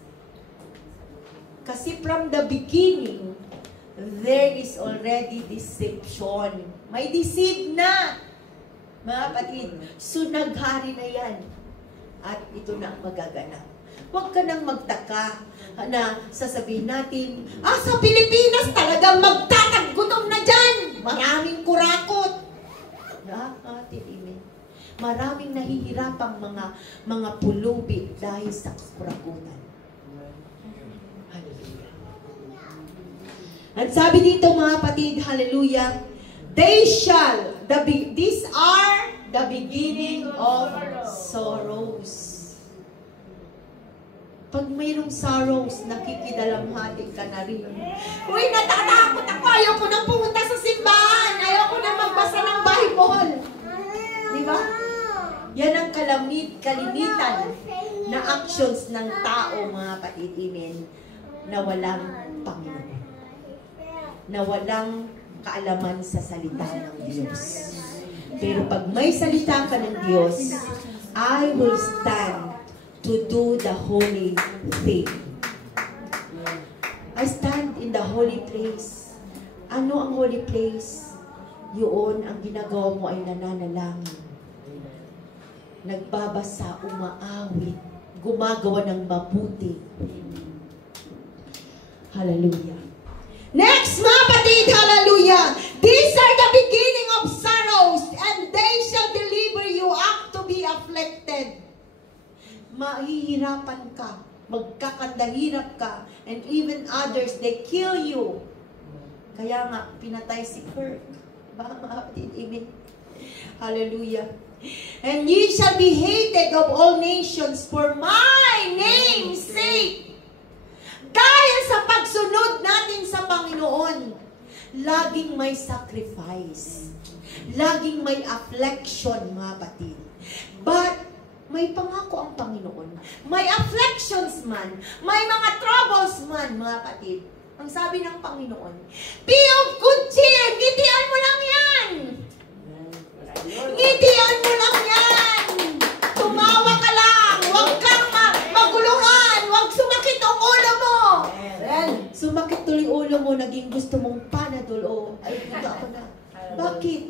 Kasi from the beginning, there is already deception. May deceive na. Mga kapatid, sunaghari na yan. At ito na ang magaganap. Huwag ka nang magtaka na sasabihin natin, sa Pilipinas talagang magtatagutom na dyan. Maraming kurakot. Maraming nahihirapang mga pulubi dahil sa kurakutan. Hallelujah. At sabi dito mga kapatid, hallelujah, these are the beginning of sorrows. Pag mayroong sorrows, nakikidalamhati ka na rin. Uy, natatakot ako. Ayoko nang pumunta sa simbahan. Ayoko nang magbasa ng Bible. Di ba? Yan ang kalimitan na actions ng tao, mga kapatid, amen, na walang Panginoon. Na walang kaalaman sa salita ng Diyos. Pero pag may salita ka ng Diyos, I will stand to do the holy thing. I stand in the holy place. Ano ang holy place? Yun, ang ginagawa mo ay nananalangin. Nagbabasa, umaawit, gumagawa ng mabuti. Hallelujah. Next, mga kapatid, hallelujah. These are the beginning of sorrows, and they shall deliver you up to be afflicted. Mahihirapan ka, magkakandahirap ka, and even others, they kill you. Kaya nga, pinatay si Kirk. Ba, mga kapatid, amen. Hallelujah. And ye shall be hated of all nations for my name's sake. Dahil sa pagsunod natin sa Panginoon, laging may sacrifice. Laging may affliction, mga kapatid. But, may pangako ang Panginoon. May afflictions man, may mga troubles man, mga kapatid. Ang sabi ng Panginoon, be of good cheer, ngitian mo lang yan. Ngitian mo lang yan. Tumawa ka lang. Huwag kang maguluhan. Huwag sumakit ang ulo mo. Sumakit tuloy ulo mo, naging gusto mong Panadol. Ay, dito ako na. Bakit?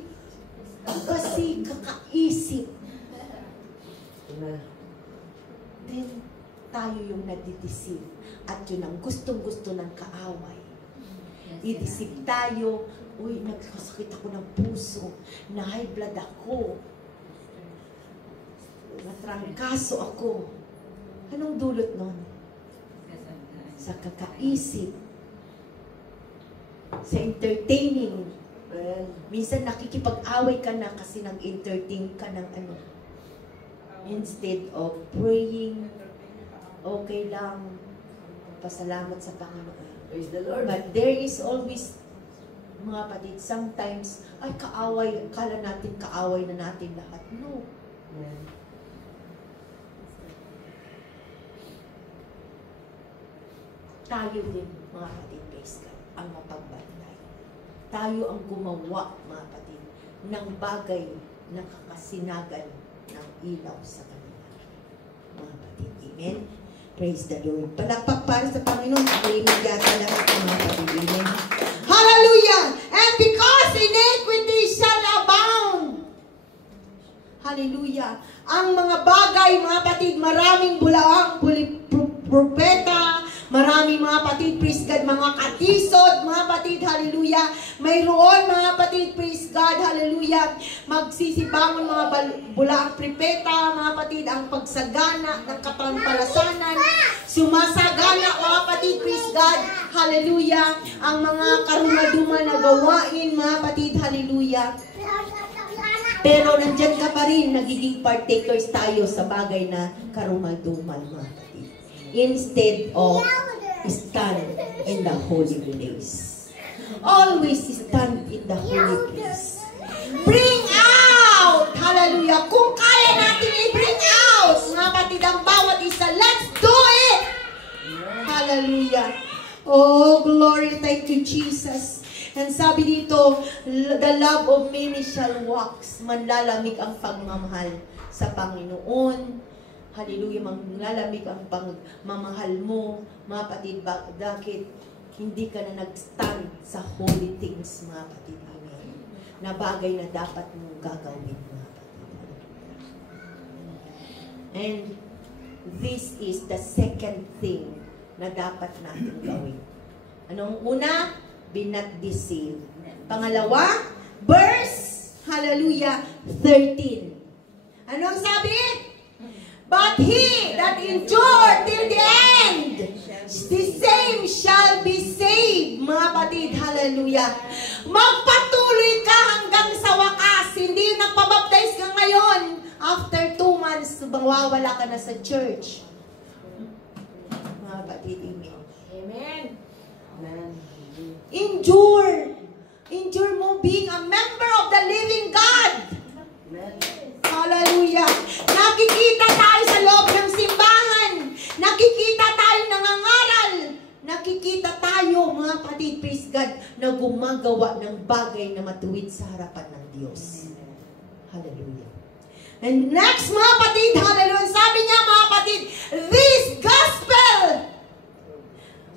Kasi kakaisip. Then, tayo yung nadideceive. At yun ang gustong-gusto ng kaaway. Dideceive tayo. Uy, nagkasakit ako ng puso. Na high blood ako. Natrangkaso ako. Anong dulot nun? Sa kakaisip. Sa entertaining. Minsan nakikipag-away ka na kasi nag-entertain ka ng ano. Instead of praying, okay lang, pasalamat sa Panginoon. Praise the Lord. But there is always, mga kapatid, sometimes, ay kaaway, kala natin kaaway na natin lahat. No. Tayo din, mga kapatid, praise God, ang mapagbantay. Tayo ang gumawa, mga kapatid, ng bagay na kakasinagan ng ilaw sa kanila. Mga kapatid, amen? Praise the Lord. Palakpak para sa Panginoon. Amen. Gata lahat ng mga kapatid. Amen. Hallelujah! And because iniquity shall abound. Hallelujah. Ang mga bagay, mga kapatid, maraming bulaang propeta, maraming mga kapatid, praise God, mga katisod, mga kapatid, hallelujah. Mayroon, mga kapatid, praise God, hallelujah. Magsisibangon mga bulaang propeta, mga kapatid, ang pagsagana ng kapanampalatanasan. Sumasagana, mga kapatid, praise God, hallelujah. Ang mga karuma-duma na gawain, mga kapatid, hallelujah. Pero nandyan ka pa rin, nagiging partakers tayo sa bagay na karumal-dumal, mga kapatid. Instead of stand in the holy place. Always stand in the holy place. Bring out! Hallelujah! Kung kaya natin i-bring out, mga kapatid, ang bawat isa, let's do it! Hallelujah! Oh, glory, thank you, Jesus. And sabi dito, the love of many shall wax. Manlalamig ang pagmamahal sa Panginoon. Hallelujah, manlalamig ang pagmamahal mo. Mga kapatid, bakit hindi ka na nag-stand sa holy things, mga kapatid? Amen. Na bagay na dapat mong gagawin, mga kapatid. And this is the second thing na dapat natin gawin. Anong una? Be not deceived. Pangalawa, verse, hallelujah, 13. Anong sabi? But he that endured till the end, the same shall be saved. Mga kapatid, hallelujah. Magpatuloy ka hanggang sa wakas. Hindi nagpabaptize ka ngayon. After 2 months, mawawala ka na sa church. Mga kapatid, amen. Amen. Endure. Endure mo being a member of the living God. Hallelujah. Nakikita tayo sa loob ng simbahan. Nakikita tayo nangangaral. Nakikita tayo, mga kapatid, praise God, na gumagawa ng bagay na matuwid sa harapan ng Diyos. Hallelujah. And next, mga kapatid, hallelujah, sabi niya, mga kapatid, this gospel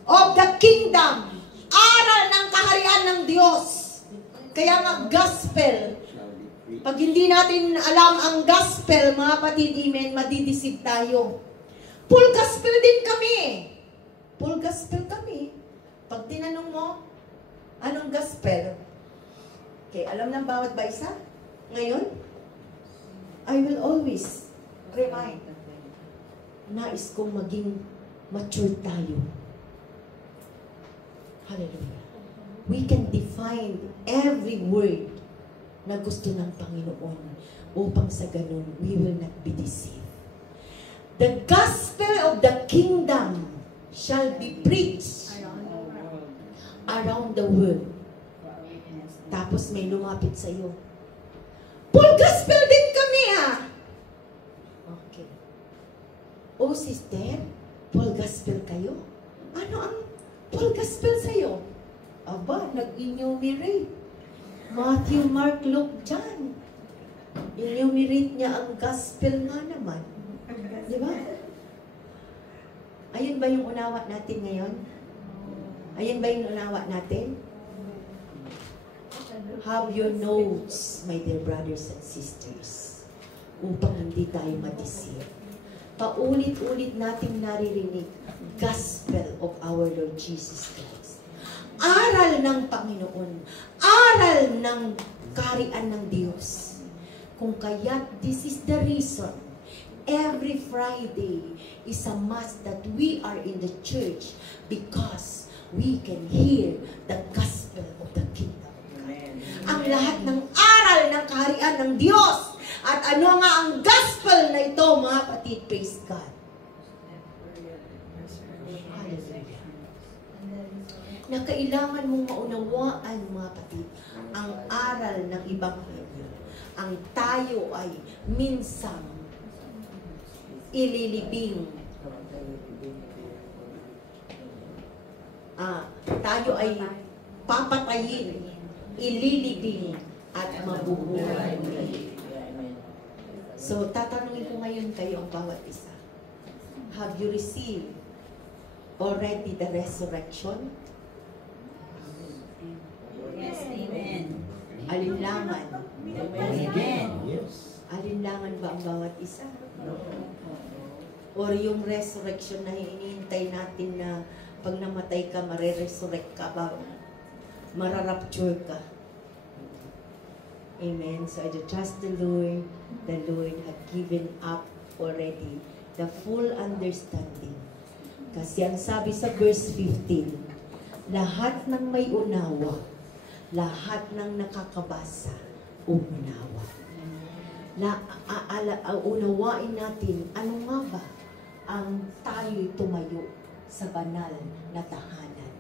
of the kingdom, aral ng kaharian ng Diyos. Kaya nga, gospel. Pag hindi natin alam ang gospel, mga kapatid, amen, madidisip tayo. Full gospel din kami. Full gospel kami. Pag tinanong mo, anong gospel? Okay, alam ng bawat baisa? Ngayon, I will always remind. Nais kong maging mature tayo. Hallelujah. We can define every word na gusto ng Panginoon upang sa ganun, we will not be deceived. The gospel of the kingdom shall be preached around the world. Tapos may lumapit sa iyo. Full gospel din kami, ha? Okay. Oh, sister, full gospel kayo? Ano ang full gospel sa iyo? Aba, nag-enumerate. Matthew, Mark, Luke, John. Enumerate niya ang gospel nga naman. Di ba? Ayun ba yung unawa natin ngayon? Ayun ba yung unawa natin? Have your notes, my dear brothers and sisters, upang hindi tayo ma-deceive. Paulit-ulit nating naririnig, gospel of our Lord Jesus Christ. Aral ng Panginoon. Aral ng kaharian ng Diyos. Kung kaya't this is the reason, every Friday is a must that we are in the church because we can hear the gospel of the kingdom of God. Ang lahat ng aral ng kaharian ng Diyos. At ano nga ang gospel na ito, mga kapatid, praise God. Hallelujah. Na kailangan mong maunawaan, mga kapatid, ang aral ng Ebanghelyo. Ang tayo ay minsan ililibing. Tayo ay papatayin, ililibing, at mabubuhay. So, tatanungin ko ngayon kayo ang bawat isa. Have you received already the resurrection? Yes, amen. Alinlangan. Amen. Alinlangan ba ang bawat isa? Or yung resurrection na hinihintay natin na pag namatay ka, mare-resurrect ka ba? Mararapture ka. Amen. So I trust the Lord. The Lord had given up already the full understanding. Kasi ang sabi sa verse 15, lahat ng may unawa, lahat ng nakakabasa, umunawa. Unawain natin, ano nga ba ang tayo'y tumayo sa banal na tahanan?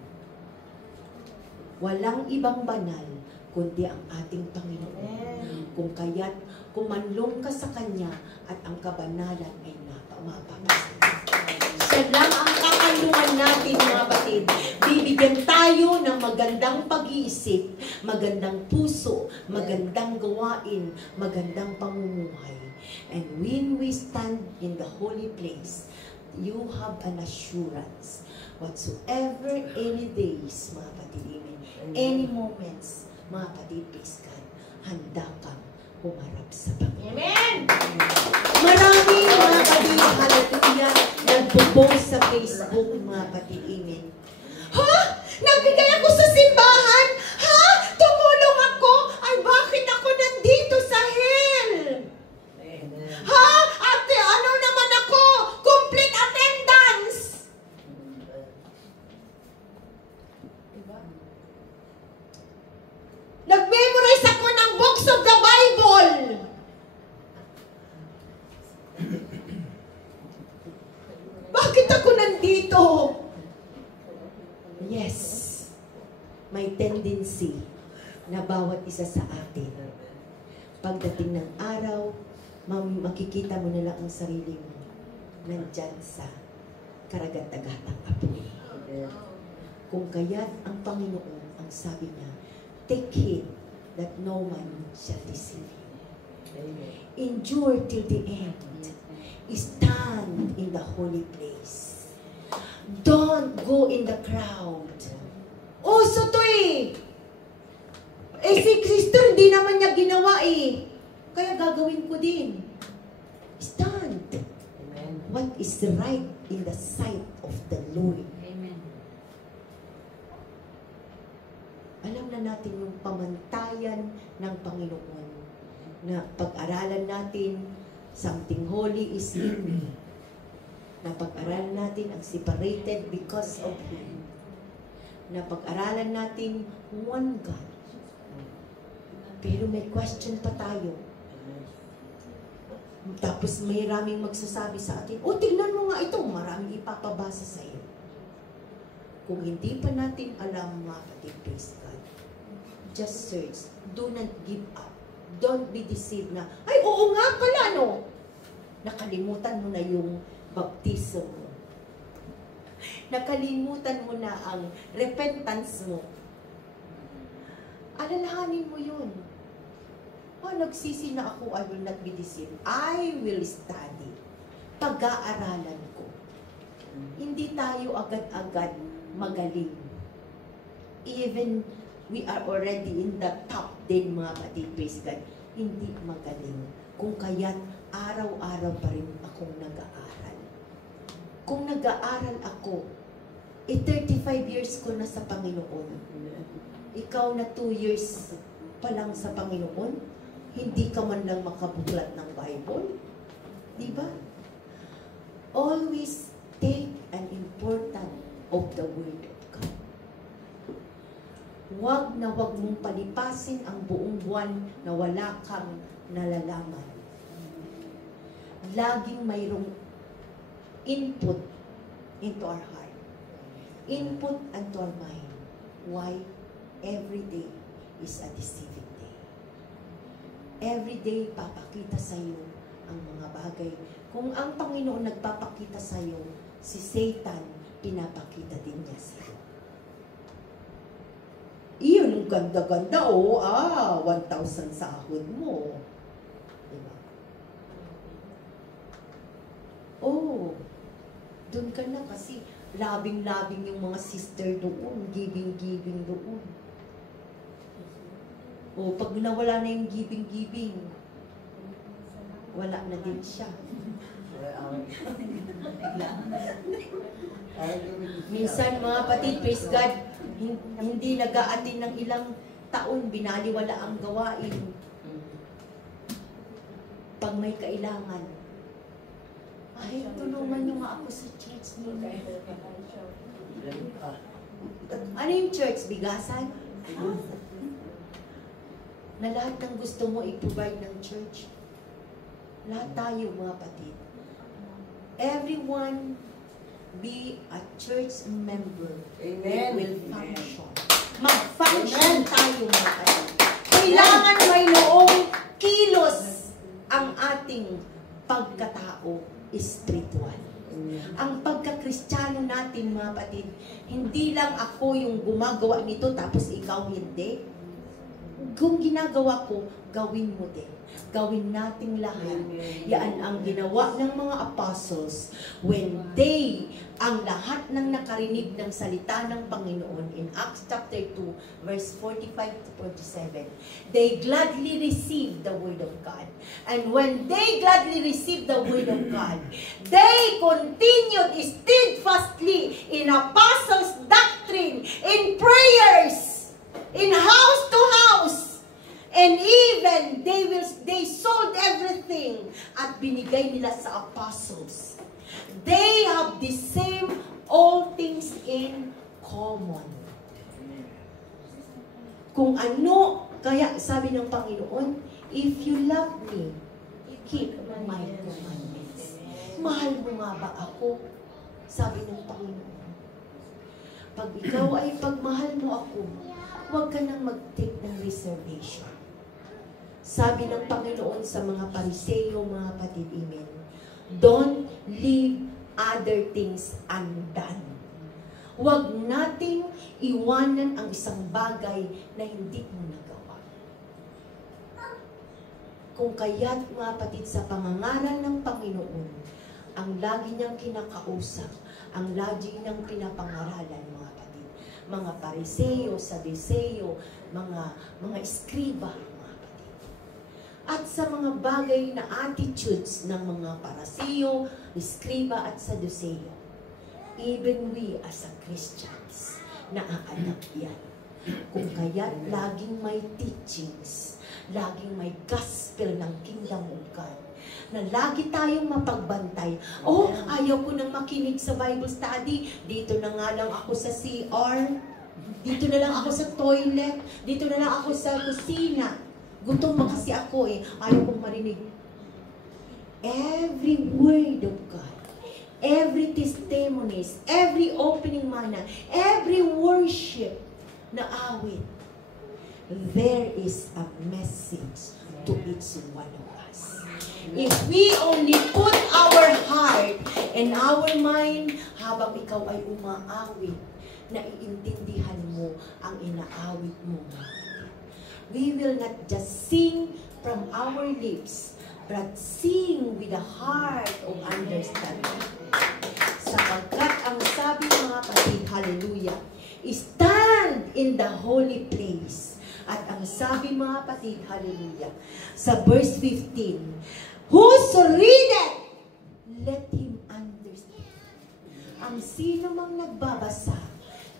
Walang ibang banal kundi ang ating Panginoon. Kung kaya't kumanlong ka sa Kanya at ang kabanalan ay mapapasok. Siya lang ang kakanlungan natin, mga kapatid. Bibigyan tayo ng magandang pag-iisip, magandang puso, magandang gawain, magandang pamumuhay. And when we stand in the holy place, you have an assurance. Whatsoever any days, mga kapatid, amen, any moments, mga kapatid, praise God, handa kang humarap sa Panginoon. Amen! Maraming mga kapatid, Post sa Facebook, mga kapatid. Amen. Ha? Nagbigay ako sa simbahan? Ha? Tumulong ako? Ay, bakit ako nandito sa hell? Ha? Ate, ano naman ako? Complete attendance! Nag-memorize ako ng books of the Bible! Bakit ako nandito? Yes, may tendency na bawat isa sa atin, pagdating ng araw, makikita mo na lang ang sarili mo nandyan sa karagat-agatang apoy. Kung kaya't ang Panginoon, ang sabi niya, take heed that no man shall deceive you. Endure till the end. Stand in the holy place. Don't go in the crowd. Uso to eh! Eh si Kristo, hindi naman niya ginawa eh. Kaya gagawin ko din. Stand. What is right in the sight of the Lord. Amen. Alam na natin yung pamantayan ng Panginoon na pag-aralan natin something holy is in me. Na pag-aralan natin ang separated because of Him. Na pag-aralan natin one God. Pero may question pa tayo. Tapos may maraming magsasabi sa atin, o tingnan mo nga ito, maraming ipapabasa sa iyo. Kung hindi pa natin alam, mga kapatid, praise God, just search. Do not give up. Don't be deceived na, ay, oo nga pala, no? Nakalimutan mo na yung baptism mo. Nakalimutan mo na ang repentance mo. Alalahanin mo yun. Nagsisi na ako, I will not be deceived. I will study. Pag-aaralan ko. Hindi tayo agad-agad magaling. Even we are already in the top 10, mga kapatid, praise God, hindi magaling. Kung kaya't araw-araw pa rin akong nag-aaral. Kung nag-aaral ako, 35 years ko na sa Panginoon. Ikaw na 2 years pa lang sa Panginoon, hindi ka man lang makabuklat ng Bible. Diba? Always take an important of the Word of God. Huwag na huwag mong palipasin ang buong buwan na wala kang nalalaman. Laging mayroong input into our heart. Input into our mind. Why? Every day is a deceiving day. Every day, papakita sa iyo ang mga bagay. Kung ang Panginoon nagpapakita sa iyo, si Satan, pinapakita din niya sa iyo. Iyon, ang ganda-ganda, 1,000 sahod mo. Diba? Doon ka na kasi labing-labing yung mga sister doon, giving-giving doon. Pag nawala na yung giving-giving, wala na din siya. Minsan, mga kapatid, praise God, hindi nag-aatin ng ilang taon, binaliwala ang gawain. Pag may kailangan, ay, tulungan nyo nga ako sa church ninyo. Ano yung church? Bigasan? Na lahat ng gusto mo i-provide ng church. Lahat tayo, mga kapatid. Everyone be a church member. Amen. Will function. Mag-function tayo, mga kapatid. Kailangan mayroong Kilos ang ating pagkatao spiritual. Ang pagka-Kristiyano natin, mga kapatid, hindi lang ako yung gumagawa nito tapos ikaw hindi. Kung ginagawa ko, gawin mo din. Gawin nating lahat. Yan ang ginawa ng mga apostles when they, ang lahat ng nakarinig ng salita ng Panginoon in Acts chapter 2, verse 45 to 47, they gladly received the word of God. And when they gladly received the word of God, they continued steadfastly in apostles' doctrine, in prayers, in house to house. And even they sold everything at binigay nila sa apostles. They have the same all things in common. Kung ano, kaya sabi ng Panginoon, if you love me, keep my commandments. Mahal mo nga ba ako? Sabi ng Panginoon. Pag ikaw ay pagmahal mo ako, huwag ka nang mag-take ng reservation. Sabi ng Panginoon sa mga Pariseo, mga kapatid, amen, don't leave other things undone. Huwag nating iwanan ang isang bagay na hindi mo nagawa. Kung kaya't, mga kapatid, sa pangangaral ng Panginoon, ang lagi niyang kinakausap, ang lagi niyang pinapangaralan, mga kapatid, mga Pariseo, Saduseo, mga Eskriba, at sa mga bagay na attitudes ng mga Pariseo, Eskriba at Saduseo. Even we as a Christians, naa-adapt yan. Kung kaya't laging may teachings, laging may gospel ng kingdom of God, na lagi tayong mapagbantay. Oh, ayaw ko nang makinig sa Bible study. Dito na nga lang ako sa CR. Dito na lang ako sa toilet. Dito na lang ako sa kusina. Gutom ba kasi ako eh. Ayaw kong marinig. Every word of God, every testimonies, every opening mana, every worship na awit, there is a message to each one of us. If we only put our heart and our mind habang ikaw ay umaawit, na iintindihan mo ang inaawit mo. We will not just sing from our lips, but sing with a heart of understanding. Sapagkat ang sabi mga kapatid, hallelujah, stand in the holy place. At ang sabi mga kapatid, hallelujah, sa verse 15, whoso readeth, let him understand. Ang sino mang nagbabasa,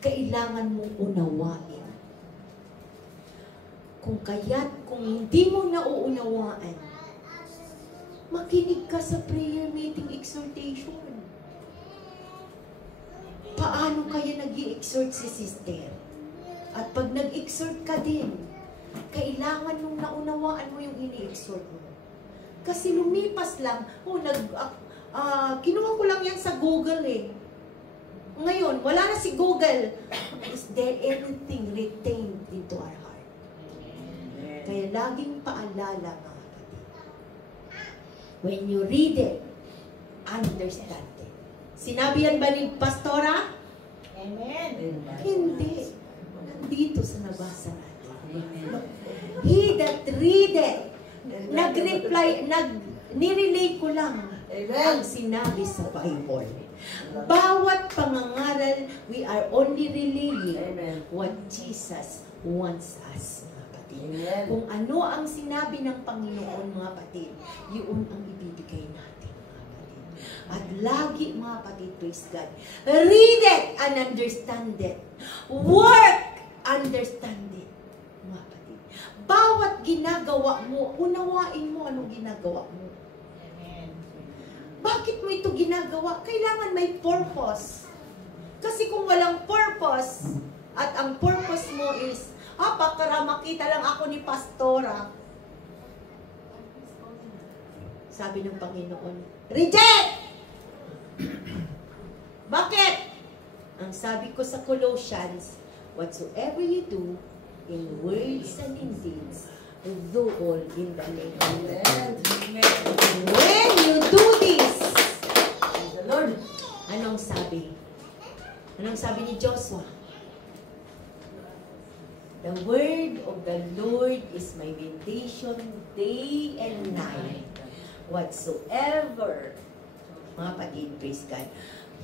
kailangan mong unawain. Kung kaya't, kung hindi mo nauunawaan, makinig ka sa prayer meeting exhortation. Paano kaya nag-i-exhort si sister? At pag nag-exhort ka din, kailangan mong naunawaan mo yung ini-exhort mo. Kasi lumipas lang, kinuha ko lang yan sa Google eh. Ngayon, wala na si Google. Is there anything retained into our heart? Kaya laging paalala, mga kapatid. When you read it, understand it. Sinabi yan ba ni Pastora? Amen. Hindi. Nandito sa nabasa natin. He that readeth, nag-reply, nirelate ko lang ang sinabi sa Bible. Bawat pangangaral, we are only relaying what Jesus wants us. Amen. Kung ano ang sinabi ng Panginoon, mga kapatid, yun ang ibibigay natin, mga kapatid. At lagi, mga kapatid, praise God, read it and understand it. Work, understand it, mga kapatid. Bawat ginagawa mo, unawain mo anong ginagawa mo. Amen. Bakit mo ito ginagawa? Kailangan may purpose. Kasi kung walang purpose, at ang purpose mo is, para makita lang ako ni Pastora. Sabi ng Panginoon, reject! Bakit? Ang sabi ko sa Colossians, whatsoever you do, in words and in deeds, do all in the name of the Lord. When you do this, The Lord. anong sabi? Anong sabi ni Joshua? The word of the Lord is my meditation day and night. Whatsoever, mga kapatid, praise God,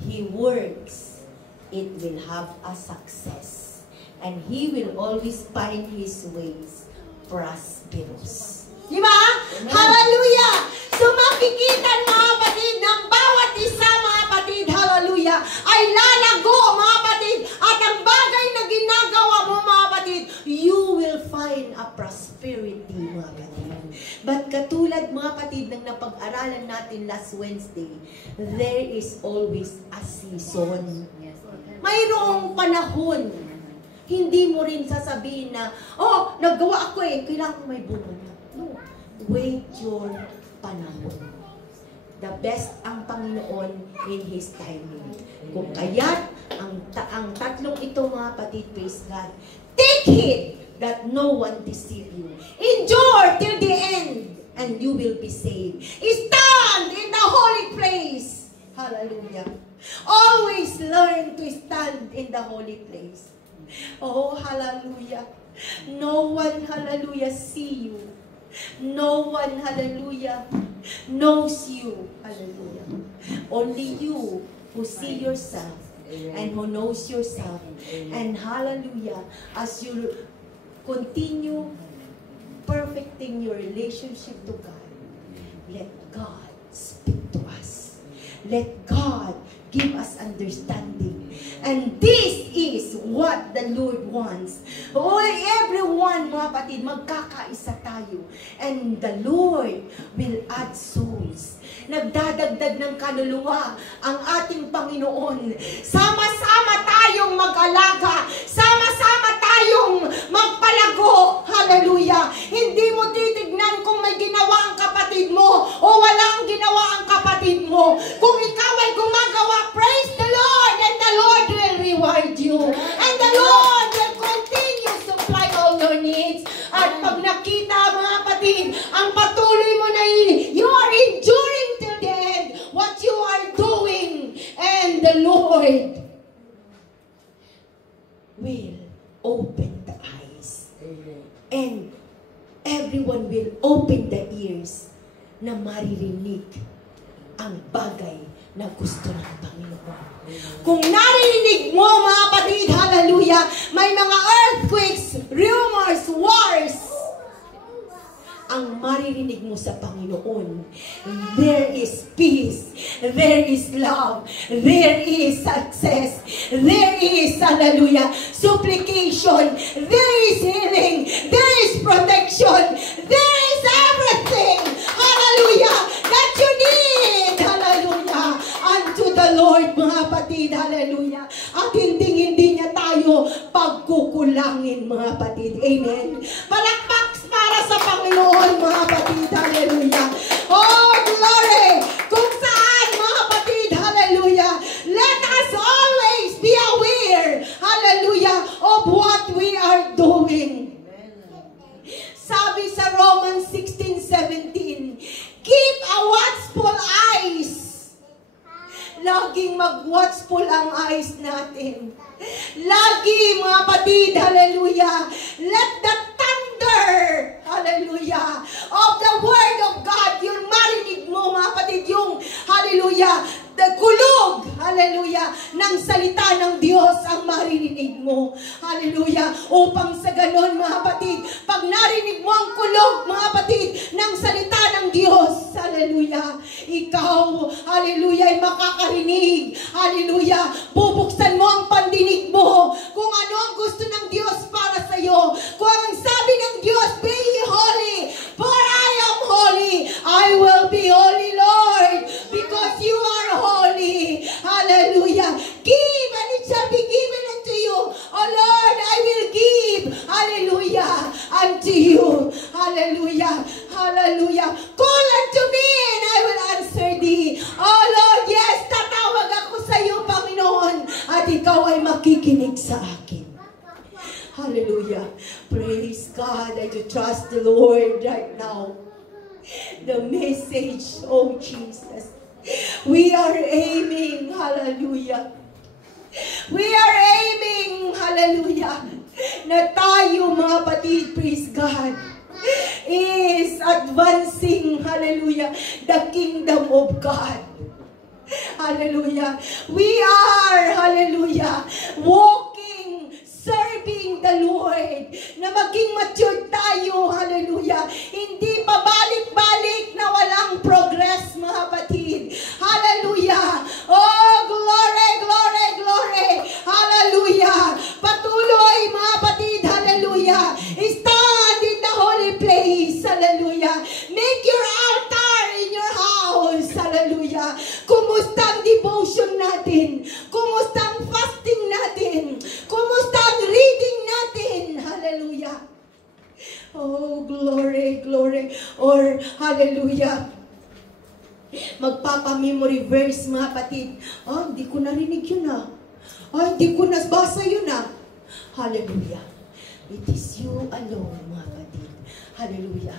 He works, it will have a success. And He will always find His ways prosperous. Di ba? Hallelujah! So makikita mga kapatid ng bawat isa mga kapatid, hallelujah, ay lalago mga kapatid, at ang bagay na ginagawa mo mga kapatid, You will find a prosperity, mga kapatid. But katulad mga kapatid ng napag-aralan natin last Wednesday, there is always a season. Mayroong panahon. Hindi mo rin sasabihin na, oh, naggawa ako eh, kailangan may bunga na. No. Wait your panahon. The best ang Panginoon in His timing. Kung kaya't, ang tatlong ito mga kapatid, praise God, take heed that no one deceive you. Endure till the end, and you will be saved. Stand in the holy place. Hallelujah. Always learn to stand in the holy place. Oh, hallelujah. No one, hallelujah, see you. No one, hallelujah, knows you. Hallelujah. Only you who see yourself and who knows yourself. And hallelujah, as you continue perfecting your relationship to God, let God speak to us. Let God give us understanding. And this is what the Lord wants. Oh, everyone, mga kapatid, magkakaisa tayo. And the Lord will add souls. Nagdadagdag ng kaluluwa ang ating Panginoon. Sama-sama tayong mag-alaga. Sama-sama tayong magpalago. Hallelujah. Hindi mo titignan kung may ginawa ang kapatid mo o walang ginawa ang kapatid mo. Kung ikaw ay gumagawa, praise the Lord, and the Lord will reward you. And the Lord will continue to supply all your needs. At pag nakita mga kapatid, ang patuloy mo na you are enduring till the end what you are doing, and the Lord will open the eyes. And everyone will open the ears na maririnig ang bagay na gusto ng Panginoon. Kung narinig mo mga kapatid, hallelujah, may mga earthquakes, rumors, wars, ang maririnig mo sa Panginoon, there is peace, there is love, there is success, there is, hallelujah, supplication, there is healing, there is protection, there is everything, hallelujah, that you need, hallelujah, unto the Lord, mga kapatid, hallelujah, at hindi niya tayo pagkukulangin, mga kapatid, amen. Palakpak para sa Panginoon, mga kapatid, hallelujah. Oh, glory! Kung saan, mga kapatid, hallelujah, let us always be aware, hallelujah, of what we are doing. Sabi sa Romans 16:17, keep a watchful eyes. Laging mag-watchful ang eyes natin. Lagi, mga kapatid, hallelujah, let the thunder, hallelujah, of the word of God, yung marinig mo, mga kapatid, yung, hallelujah, the kulog, hallelujah, ng salita ng Diyos ang maririnig mo, hallelujah, upang sa ganon, mga kapatid, pag narinig mo ang kulog, mga kapatid, ng salita ng Diyos, hallelujah, ikaw, hallelujah, ay makakarinig, hallelujah, bubuksan mo ang pandinig mo, kung ano ang gusto ng Diyos para sa iyo, kung ang sabi ng Diyos, be ye holy, for I am holy, I will be holy, Lord, because you are holy, hallelujah, give and it shall be given unto you, oh Lord, I will give, hallelujah, unto you, hallelujah, hallelujah, call unto me and I will answer thee, oh Lord, yes, tatawag ako sa iyo, Panginoon, at ikaw ay makikinig sa akin. Hallelujah. Praise God. I do trust the Lord right now. The message, oh Jesus. We are aiming, hallelujah. We are aiming, hallelujah, na tayo kapatid, praise God, is advancing, hallelujah, the kingdom of God. Hallelujah. We are, hallelujah, walking, serving the Lord, na maging mature tayo, hallelujah. Hindi pabalik-balik na walang progress, mga kapatid. Hallelujah. Oh, glory, glory, glory. Hallelujah. Patuloy, mga kapatid, hallelujah. Stand in the holy place, hallelujah. Make your altar in your house, hallelujah. Kumusta ang devotion natin? Kumusta ang fasting natin? Kumusta ang reading natin? Hallelujah. Oh, glory, glory. Or, hallelujah. Magpapa-memory verse, mga kapatid. Oh, hindi ko narinig yun ah. Oh, hindi ko nabasa yun ah. Hallelujah. It is you alone, mga kapatid. Hallelujah.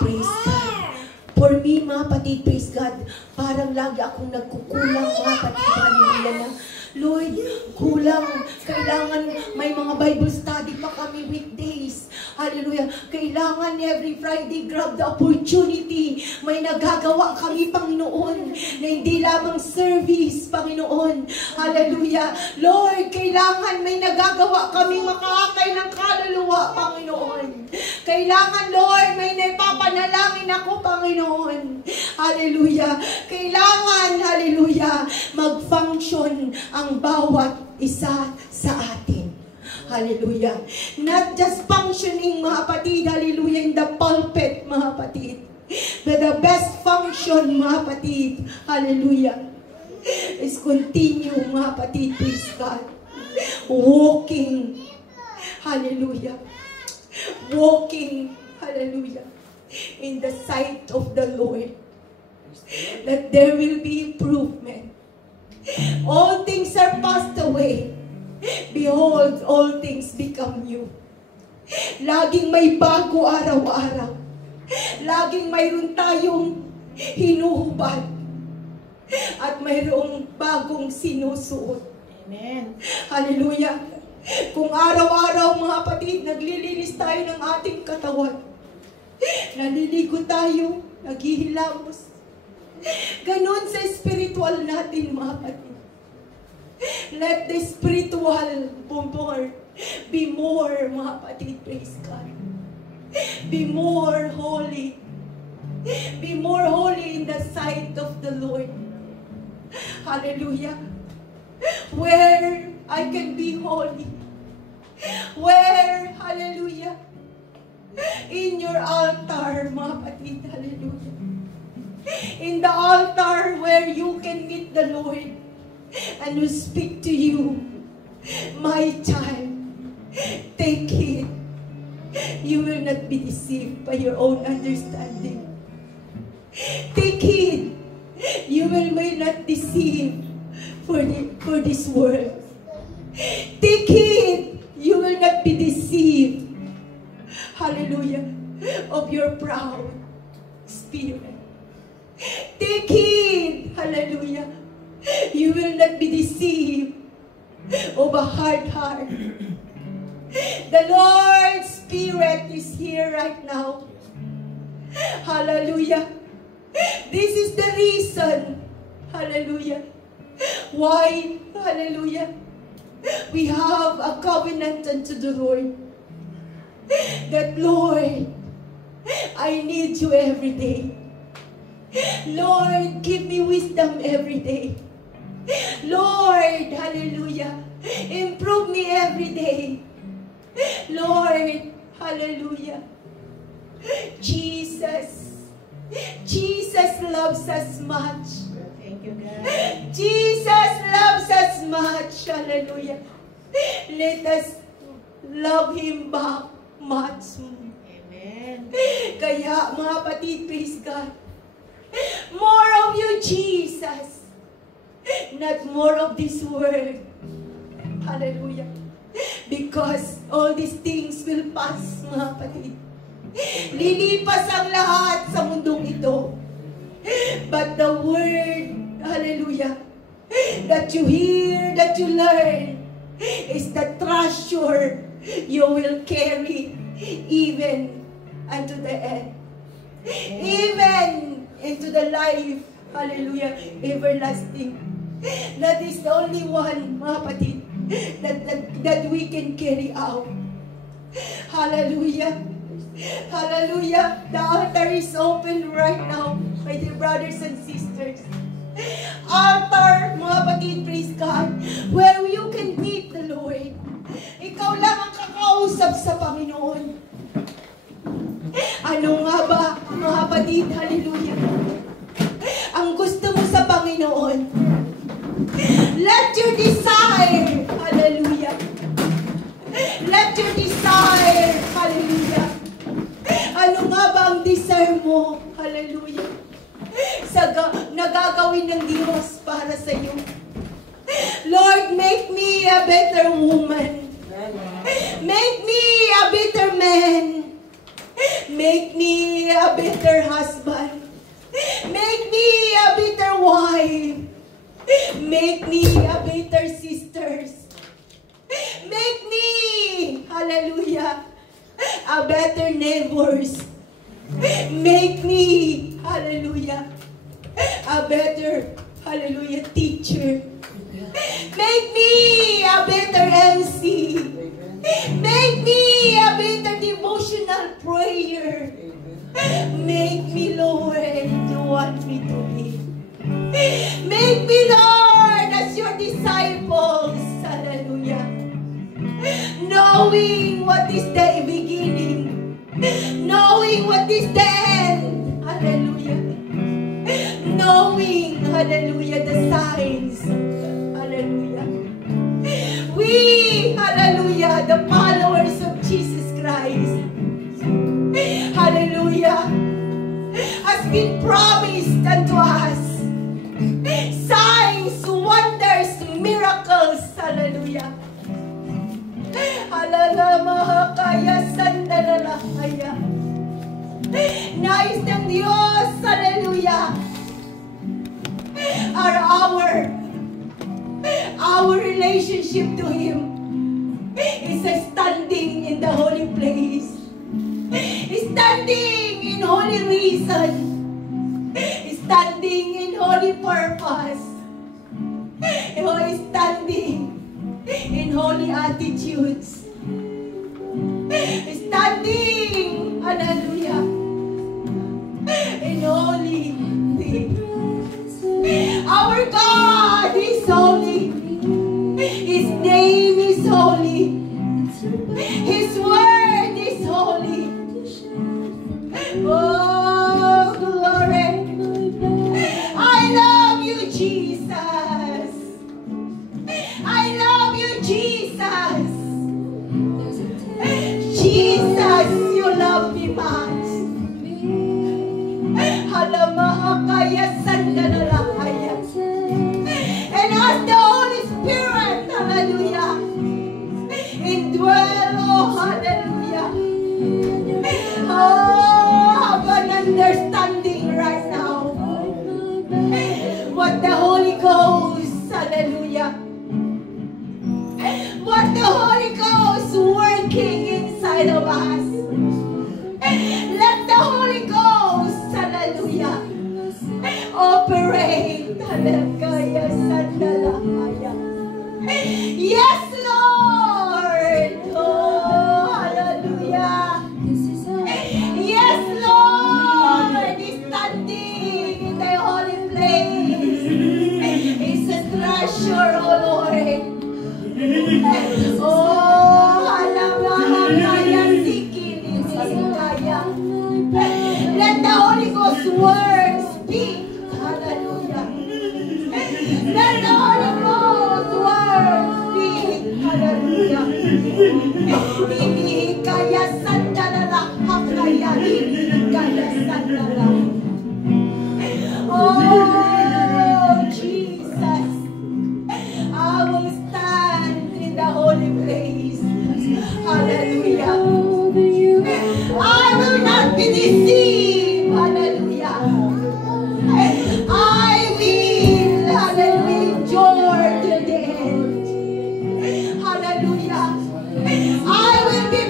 Praise God. For me, mga kapatid, praise God, parang lagi akong nagkukulang, mga kapatid, hallelujah na, Lord, kulang. Kailangan may mga Bible study pa kami weekdays. Hallelujah. Kailangan every Friday grab the opportunity. May nagagawa kami, Panginoon, na hindi lamang service, Panginoon. Hallelujah. Lord, kailangan may nagagawa kami makaakay ng kaluluwa, Panginoon. Kailangan, Lord, may napapanalangin ako, Panginoon. Hallelujah. Kailangan, hallelujah, mag-function ang bawat isa sa atin. Hallelujah. Not just functioning, mga kapatid, hallelujah, in the pulpit, mga kapatid. But the best function, mga kapatid, hallelujah, is continue, mga kapatid, praise God, walking, hallelujah, walking, hallelujah, in the sight of the Lord, that there will be improvement. All things are passed away. Behold, all things become new. Laging may bago araw-araw. Laging mayroon tayong hinuhubad. At mayroong bagong sinusuot. Amen. Hallelujah. Kung araw-araw, mga kapatid, naglilinis tayo ng ating katawan. Naliligo tayo, naghihilamos. Ganon sa spiritual natin, mga kapatid. Let the spiritual be more, mga kapatid, praise God. Be more holy. Be more holy in the sight of the Lord. Hallelujah. Where I can be holy. Where, hallelujah, in your altar, mga kapatid, hallelujah. In the altar where you can meet the Lord and will speak to you, my child, take heed. You will not be deceived by your own understanding. Take heed. You will not deceive for this world. Take heed. You will not be deceived, hallelujah, of your proud spirit. Take heed, hallelujah. You will not be deceived of a hard heart. The Lord's Spirit is here right now. Hallelujah. This is the reason, hallelujah, why, hallelujah, we have a covenant unto the Lord. That, Lord, I need you every day. Lord, give me wisdom every day. Lord, hallelujah, improve me every day. Lord, hallelujah, Jesus loves us much. Thank you, God. Jesus loves us much, hallelujah. Let us love Him back much. Amen. Kaya, mga kapatid, praise God, more of you, Jesus. Not more of this world. Hallelujah. Because all these things will pass, mga kapatid. Lilipas ang lahat sa mundong ito. But the word, hallelujah, that you hear, that you learn, is the treasure you will carry even unto the end. Even into the life, hallelujah, everlasting. That is the only one, mga kapatid, that we can carry out. Hallelujah. Hallelujah. The altar is open right now, my dear brothers and sisters. Altar, mga kapatid, praise God, where you can meet the Lord. Ikaw lang ang kakausap sa Panginoon. Ano nga ba, mga kapatid, hallelujah, ang gusto mo sa Panginoon? Let your desire, hallelujah, let your desire, hallelujah, ano nga ba ang desire mo, hallelujah, nagagawin ng Diyos para sa iyo? Lord, make me a better woman. Make me a better man. Make me a better husband. Make me a better wife. Make me a better sisters. Make me, hallelujah, a better neighbors. Make me, hallelujah, a better, hallelujah, teacher. Make me a better MC. Make me a better devotional prayer. Make me, Lord, you want me to be. Make me, Lord, as your disciples. Hallelujah. Knowing what is the beginning. Knowing what is the end. Hallelujah. Knowing, hallelujah, the signs. Hallelujah. We, hallelujah, the followers of Jesus Christ, hallelujah, has been promised unto us signs, wonders, miracles, hallelujah. Hallelujah, sandalalahaya. Nais ng Diyos, hallelujah, our relationship to Him is standing in the holy place, standing in holy reason, standing in holy purpose, standing in holy attitudes, standing, hallelujah, in holy things. Our God is holy. His name is holy. His word is holy. Oh, glory. I love you, Jesus. I love you, Jesus. Jesus, you love me much. Halamahakaya sandalalahaya. And as the Holy Spirit, hallelujah, indwell, oh, hallelujah. Oh, have an understanding right now. What the Holy Ghost, hallelujah. What the Holy Ghost working inside of us. Let the Holy Ghost, hallelujah, operate. Hallelujah, sandalahaya. Yes, Lord. Oh, hallelujah. Yes, Lord. Standing in the holy place is a treasure, oh Lord. Oh, halamahakaya sikini sikaya. Let the Holy Ghost word speak. Hallelujah. Let the Holy Ghost word speak. Hallelujah. Ini kaya sandalala hakaya ini kaya sandala. Oh, Jesus. I will stand in the holy place. Hallelujah. I will not be deceived. Hallelujah. I will, hallelujah, endure to the end. Hallelujah. I will be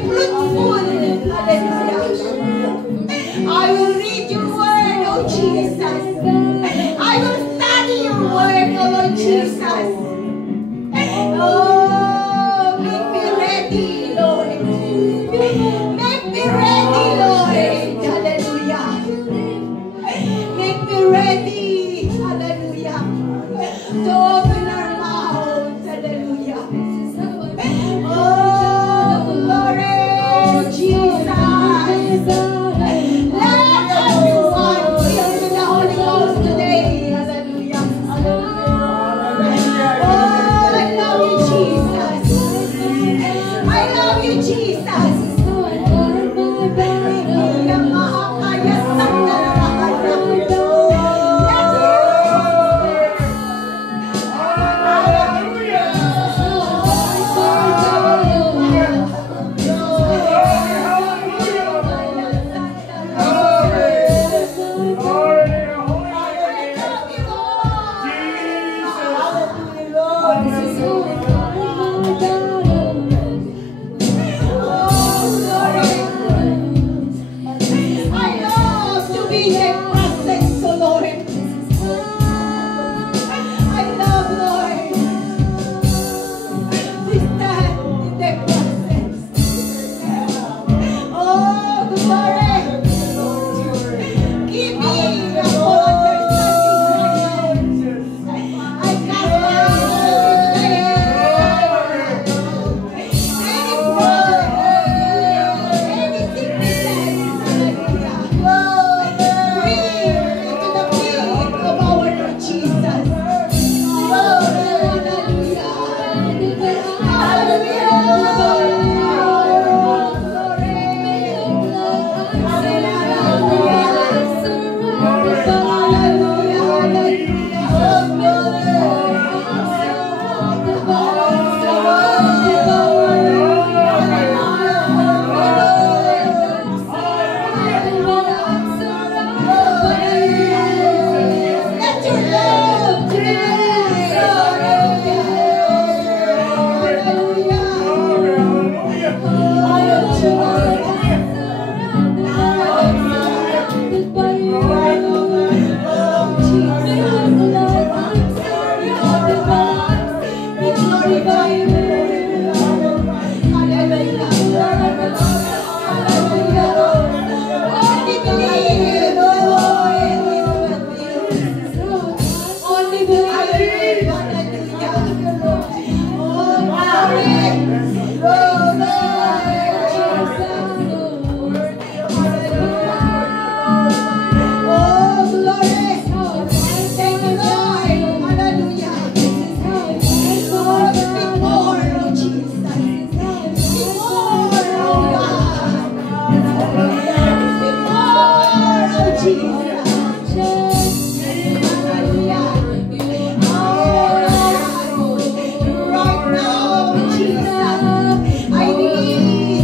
ready, Lord. Make me ready, Lord. Hallelujah. Make me ready. Hallelujah. To open our mouths. Hallelujah. Oh, glory, Jesus. Let everyone feel with the Holy Ghost today. Hallelujah. Oh, I love you, Jesus. I love you, Jesus. Right now, Jesus, I need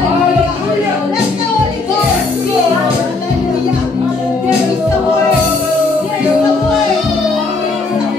Hallelujah. Let the Holy Ghost speak. Hallelujah. There is the word. There is the word. There is the word.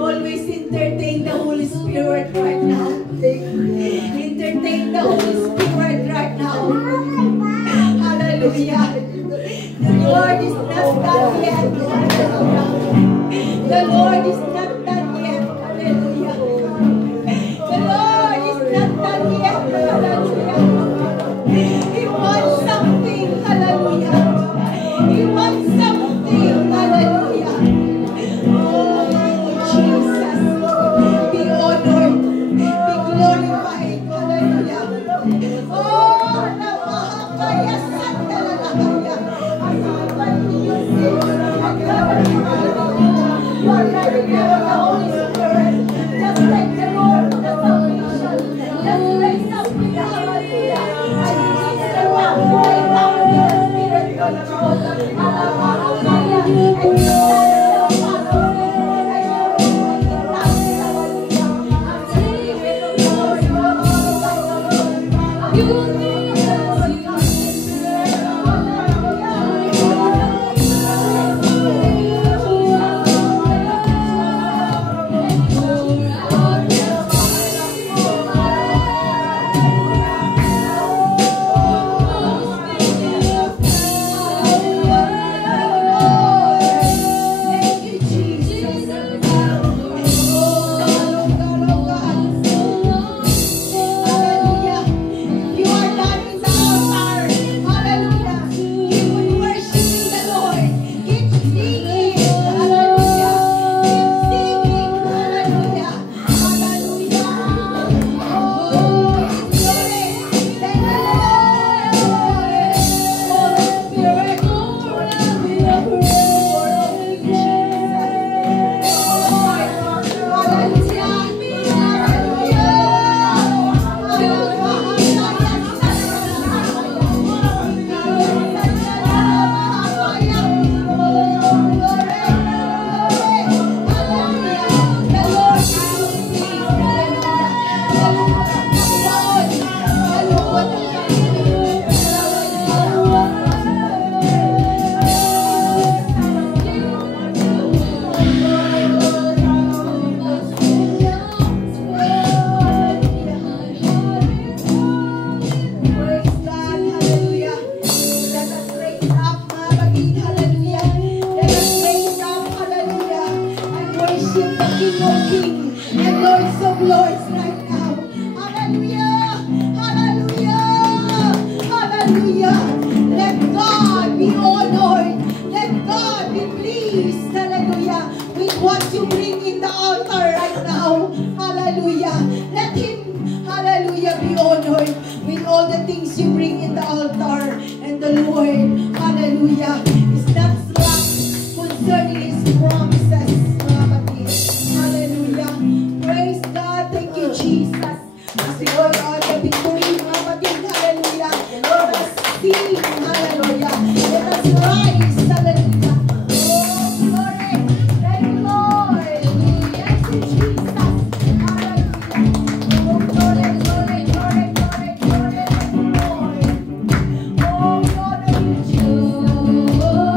Always entertain the Holy Spirit right now. Entertain the Holy Spirit right now. Hallelujah. The Lord is not done yet. The The Lord is not done yet. Hallelujah. The Lord is not done yet. Hallelujah. He wants something. Hallelujah. He wants something. Hallelujah. Oh, Jesus. Be honored. Be glorified. Hallelujah. Oh, namahakaya sandalalakaya. Asaban niyo siya. You are ready to the Holy Spirit. Just like the Lord of the salvation. Just raise up with the hallelujah. I release the one right now with the Spirit control. Alamahakaya. And you stand up, Father. And you will be hallelujah. I'm saying with the Lord. You will be oh,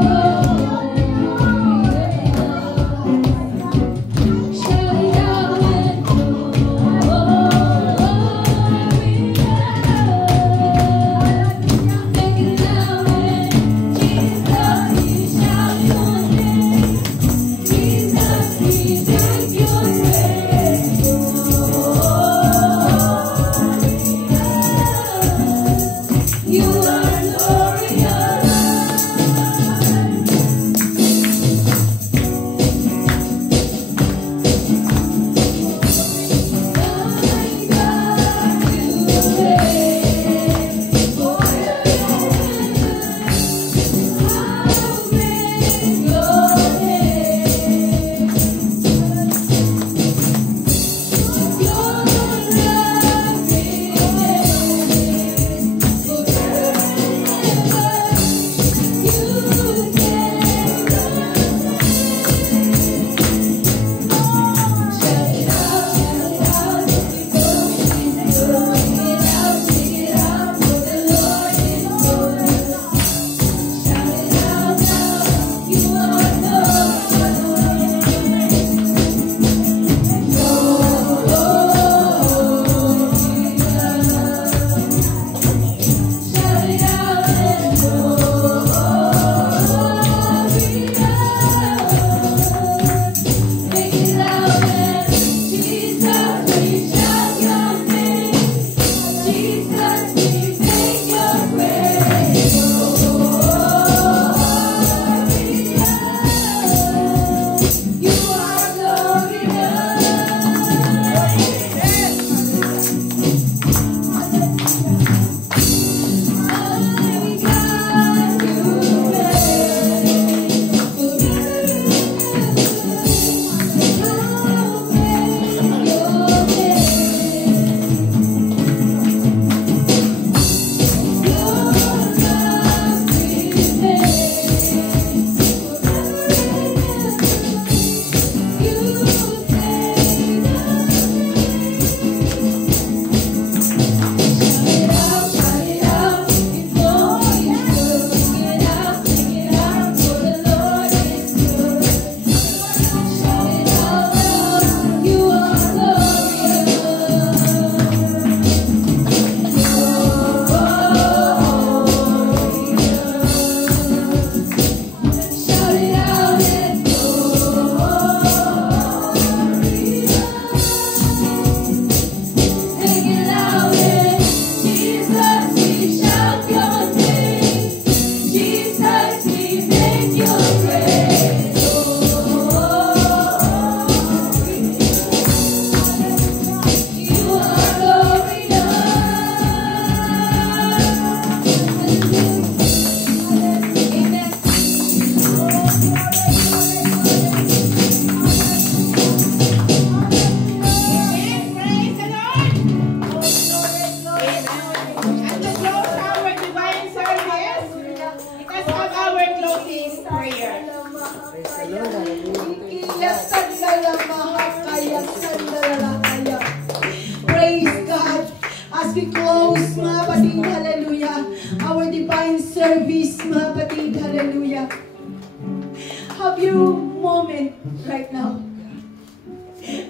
your moment right now.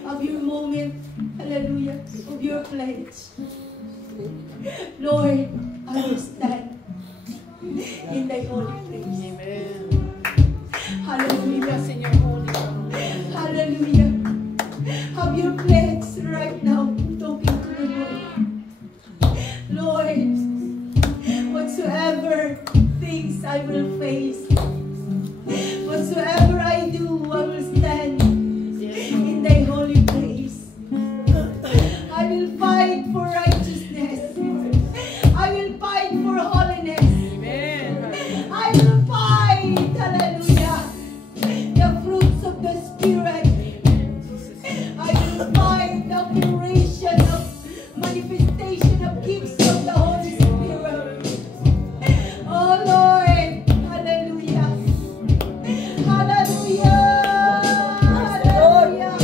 Have your moment, hallelujah, of your pledge. Lord, I will stand in thy holy place. Hallelujah. Hallelujah. Have your pledge right now, talking to the Lord. Lord, whatsoever things I will face, whatsoever I do, I will stand in thy holy place. I will fight for righteousness. I will fight for holiness. I will fight, hallelujah, the fruits of the Spirit. I will fight the operation of manifestation of gifts of the Holy Spirit. Oh Lord, hallelujah. Hallelujah. Hallelujah.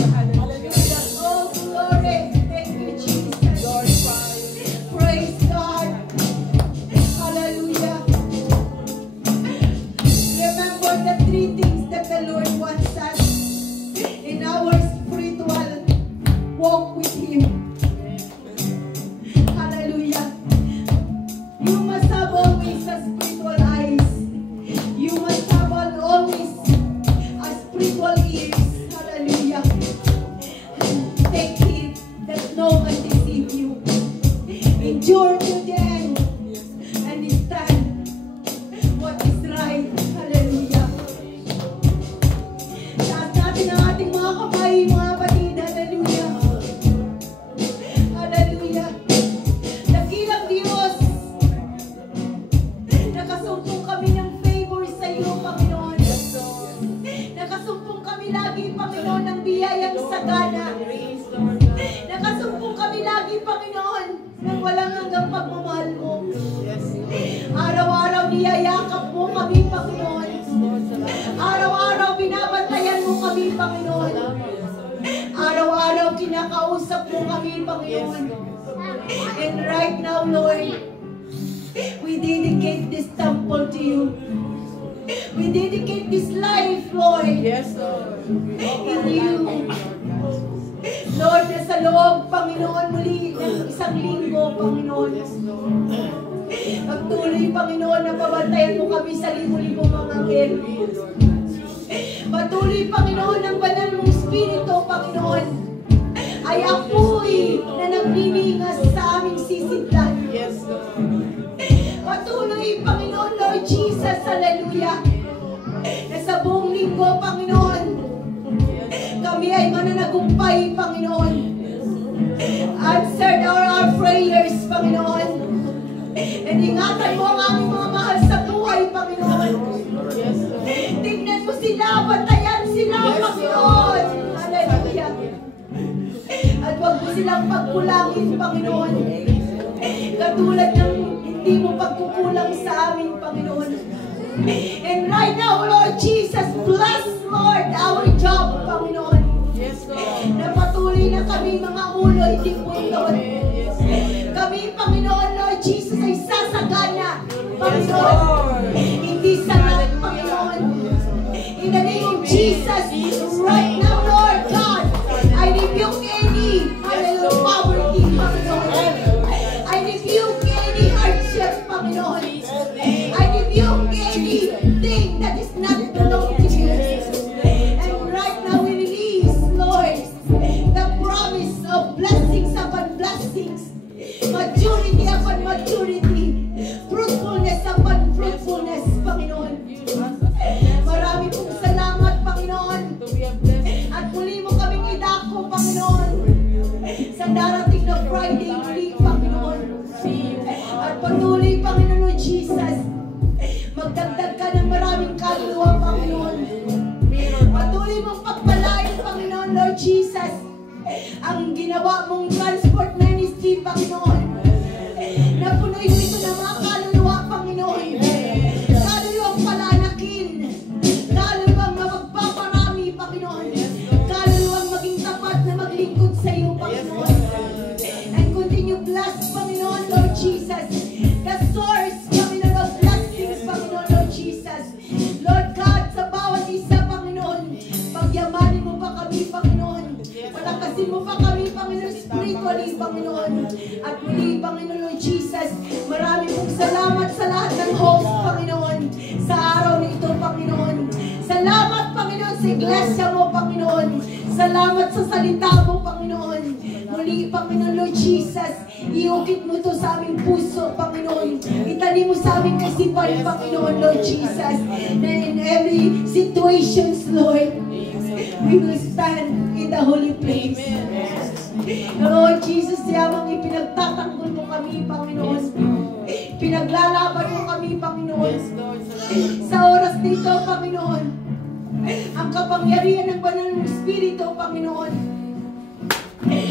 Oh glory. Thank you, Jesus. Praise God. Hallelujah. Remember the three things that the Lord wants us in our spiritual walk with Him. Hallelujah. You must have always a spiritual eyes. You must have always a spiritual ears. Hallelujah. Take heed that no one deceive you. Endure to the end and stand what is right. Hallelujah. Taas natin ang ating mga kamay, mga kapatid. Hallelujah. Hallelujah. Dakilang Diyos, nakasumpong kami ng favor sa iyo, Panginoon. Nakasumpong kami lagi, Panginoon, ng biyayang sagana. Nakasumpong kami lagi, Panginoon, ng walang hanggang pagmamahal mo. Araw-araw niyayakap mo kami, Panginoon. Araw-araw binabantayan mo kami, Panginoon. Araw-araw kinakausap mo kami, Panginoon. And right now, Lord, we dedicate this temple to you. We dedicate this life, Lord, in you. Lord, nasa loob, Panginoon, muli ng isang linggo, Panginoon. Pagtuloy, Panginoon, na pabantayan mo kami sa libo-libo mga anghel. Patuloy, Panginoon, ang banal mong Espiritu, Panginoon, ay apoy na nagniningas sa aming sisidlan. Patuloy, Panginoon, Lord Jesus, hallelujah, na sa buong linggo, Panginoon, kami ay mananagumpay, Panginoon. Answered our prayers, Panginoon. And ingatan mo ang aming mga mahal sa buhay, Panginoon. Tingnan mo sila, bantayan sila, Panginoon. Hallelujah. At huwag mo silang pagkulangin, Panginoon. Katulad ng hindi mo pagkukulang sa amin, Panginoon. And right now, Lord Jesus, bless, Lord, our job, Panginoon. Na patuloy na kami mga ulo, hindi pundot. Kami, Panginoon, Lord Jesus, ay sasagana, Panginoon. Hindi salat, Panginoon. In the name of Jesus, right now, Lord God, I rebuke any, hallelujah, poverty, Panginoon. I rebuke any hardship, Panginoon. I rebuke anything that is not belong to you. And right now we release, Lord, the promise of blessings upon blessings, maturity upon maturity, fruitfulness upon fruitfulness, Panginoon. Marami pong salamat, Panginoon. At muli mo kaming idako, Panginoon, sa darating na Friday muli, Panginoon. At patuloy, Panginoon Jesus, magdagdag ka ng maraming kaluluwa, Panginoon. Patuloy mong pagpalain, Panginoon, Lord Jesus, ang ginawa mong transport ministry, Panginoon. Napunoy mo ito ng mga kaluluwa, Panginoon. Kaluluwang palanakin, kaluluwang magpaparami, Panginoon. Kaluluwang maging tapat na maglingkod sa iyo, Panginoon. And continue bless, Panginoon, Lord Jesus, the source, Panginoon, of blessings, Panginoon, Lord Jesus. Lord God, sa bawat isa, Panginoon, Palakasin mo pa kami, Panginoon, spiritually, Panginoon. At muli, Panginoon Lord Jesus, marami pong salamat sa lahat ng host, Panginoon, sa araw na ito, Panginoon. Salamat, Panginoon, sa iglesia mo, Panginoon. Salamat sa salita mo, Panginoon. Muli, Panginoon Lord Jesus, iukit mo to sa aming puso, Panginoon. Itali mo sa aming kaisipan, Panginoon Lord Jesus, na in every situations, Lord, we will stand in the holy place. Lord Jesus, yamang ipinagtatanggol mo kami, Panginoon. Pinaglalaban mo kami, Panginoon. Sa oras dito, Panginoon, ang kapangyarihan ng banal ng Espiritu, Panginoon,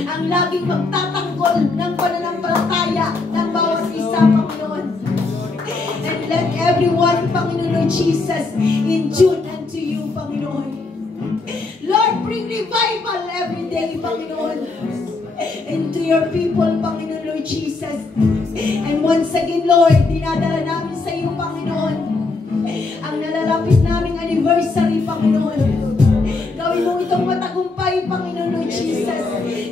ang laging magtatanggol ng pananampalataya ng bawat isa, Panginoon. And let everyone, Panginoon Lord Jesus, in tune unto you, Panginoon. Lord, bring revival every day, Panginoon, into your people, Panginoon Lord Jesus. And once again, Lord, dinadala namin sa iyo, Panginoon, ang nalalapit naming anniversary, Panginoon. Gawin mo itong matagumpay, Panginoon Lord Jesus.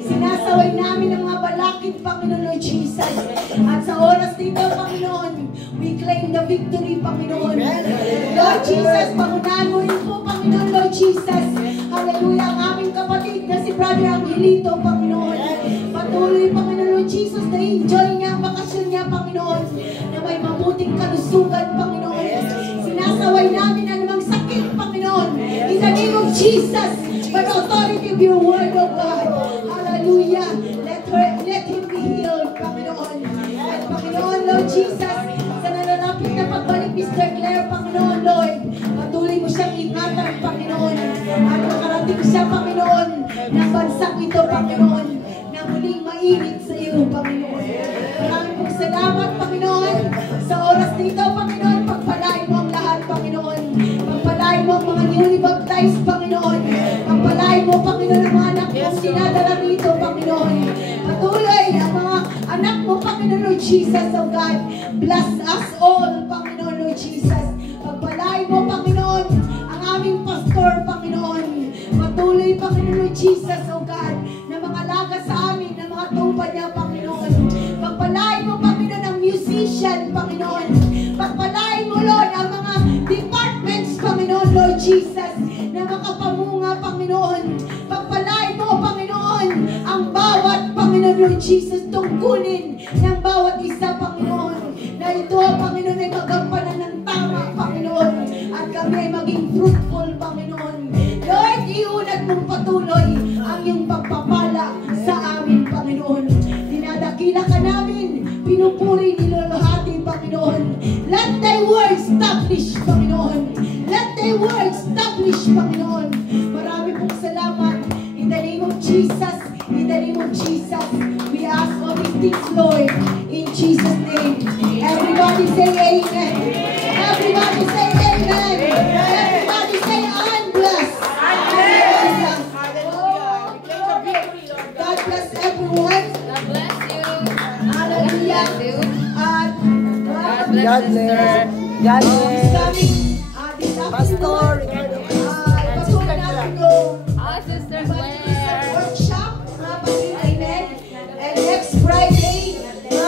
Sinasaway namin ang mga balakid, Panginoon Lord Jesus. At sa oras dito, Panginoon, we claim the victory, Panginoon. Lord Jesus, pangunahan mo rin po, Panginoon Lord Jesus. Hallelujah, ang aming kapatid na si Brother Angelito, Panginoon. Patuloy, Panginoon Lord Jesus, na enjoy niya ang bakasyon niya, Panginoon, na may mabuting kalusugan, Panginoon. Sinasaway namin ang namang sakit, Panginoon, in the name of Jesus, by the authority of your word, O God. Hallelujah. Let him be healed, Panginoon. At Panginoon, Lord Jesus, sa nalalapit na pagbalik, Mr. Claire, Panginoon, Lord, patuloy mo siyang ingatan, Panginoon. At makarating siya, Panginoon, ng bansang ito, Panginoon, na muling mainit sa iyo, Panginoon. Maraming pong salamat, Panginoon, sa oras dito, Panginoon. Pagpalain mo ang lahat, Pagpalain mo ang mga newly baptized, Panginoon. Pagpalain mo, Panginoon, ang mga anak mong sinadala rito, Panginoon. Patuloy ang mga anak mo, Panginoon, Lord Jesus, oh God. Bless us all, Panginoon, Lord Jesus. Pagpalain mo, Panginoon, ang aming pastor, Panginoon. Patuloy, Panginoon, Lord Jesus, oh God, na mga laga sa amin, na mga tupa niya, Panginoon. Pagpalain mo, Panginoon, ang musician, Panginoon. Pagpalain mo, Lord, ang mga departments, Panginoon, Lord Jesus, na makapamunga, Panginoon. Pagpalain mo, Panginoon, ang bawat, Panginoon, Lord Jesus, tungkulin ng bawat isa, Panginoon, na ito, Panginoon, ay magampanan ng tama, Panginoon, at kami ay maging fruitful, Panginoon. Lord, iunat mong patuloy ang iyong pagpapala sa amin, Panginoon. Dinadakila ka namin, pinupuri, niluluhati, Panginoon. Let thy word establish, Panginoon. Let thy word establish, Panginoon. Marami pong salamat. In the name of Jesus, in the name of Jesus, we ask all these things, Lord, in Jesus' name. Everybody say amen. Everybody say amen. Everybody say I'm blessed. Hallelujah. God bless everyone. God bless you. Hallelujah. God bless you. God bless. God bless. This afternoon, Pastor.